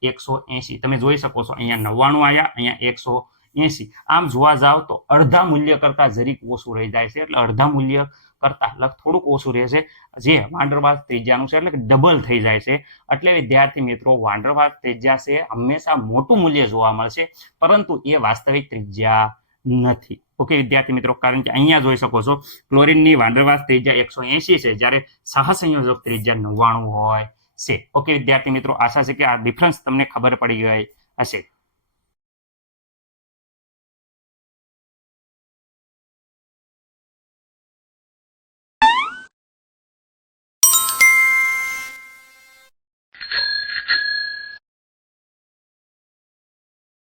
180. તમે જોઈ શકો છો અહીંયા 99 આવ્યા, અહીંયા 180. આમ જોવા જાવ તો અડધા મૂલ્ય કરતા જરીક ઓછું રહી જાય છે, એટલે અડધા મૂલ્ય કરતા થોડુંક ઓછું રહેશે જે વાંડરવાલ્સ ત્રિજ્યાનું છે, એટલે કે ડબલ થઈ જાય છે. એટલે વિદ્યાર્થી મિત્રો વાંડરવાલ્સ ત્રિજ્યા છે હંમેશા મોટું મૂલ્ય જોવા મળશે, પરંતુ એ વાસ્તવિક ત્રિજ્યા નથી. ઓકે વિદ્યાર્થી મિત્રો, કારણ કે અહીંયા જોઈ શકો છો ક્લોરીનની વાંડરવાલ્સ ત્રિજ્યા 180 છે, જ્યારે સહસંયોજક ત્રિજ્યા 99 હોય છે. ઓકે વિદ્યાર્થી મિત્રો, આશા છે કે આ ડિફરન્સ તમને ખબર પડી ગઈ હશે.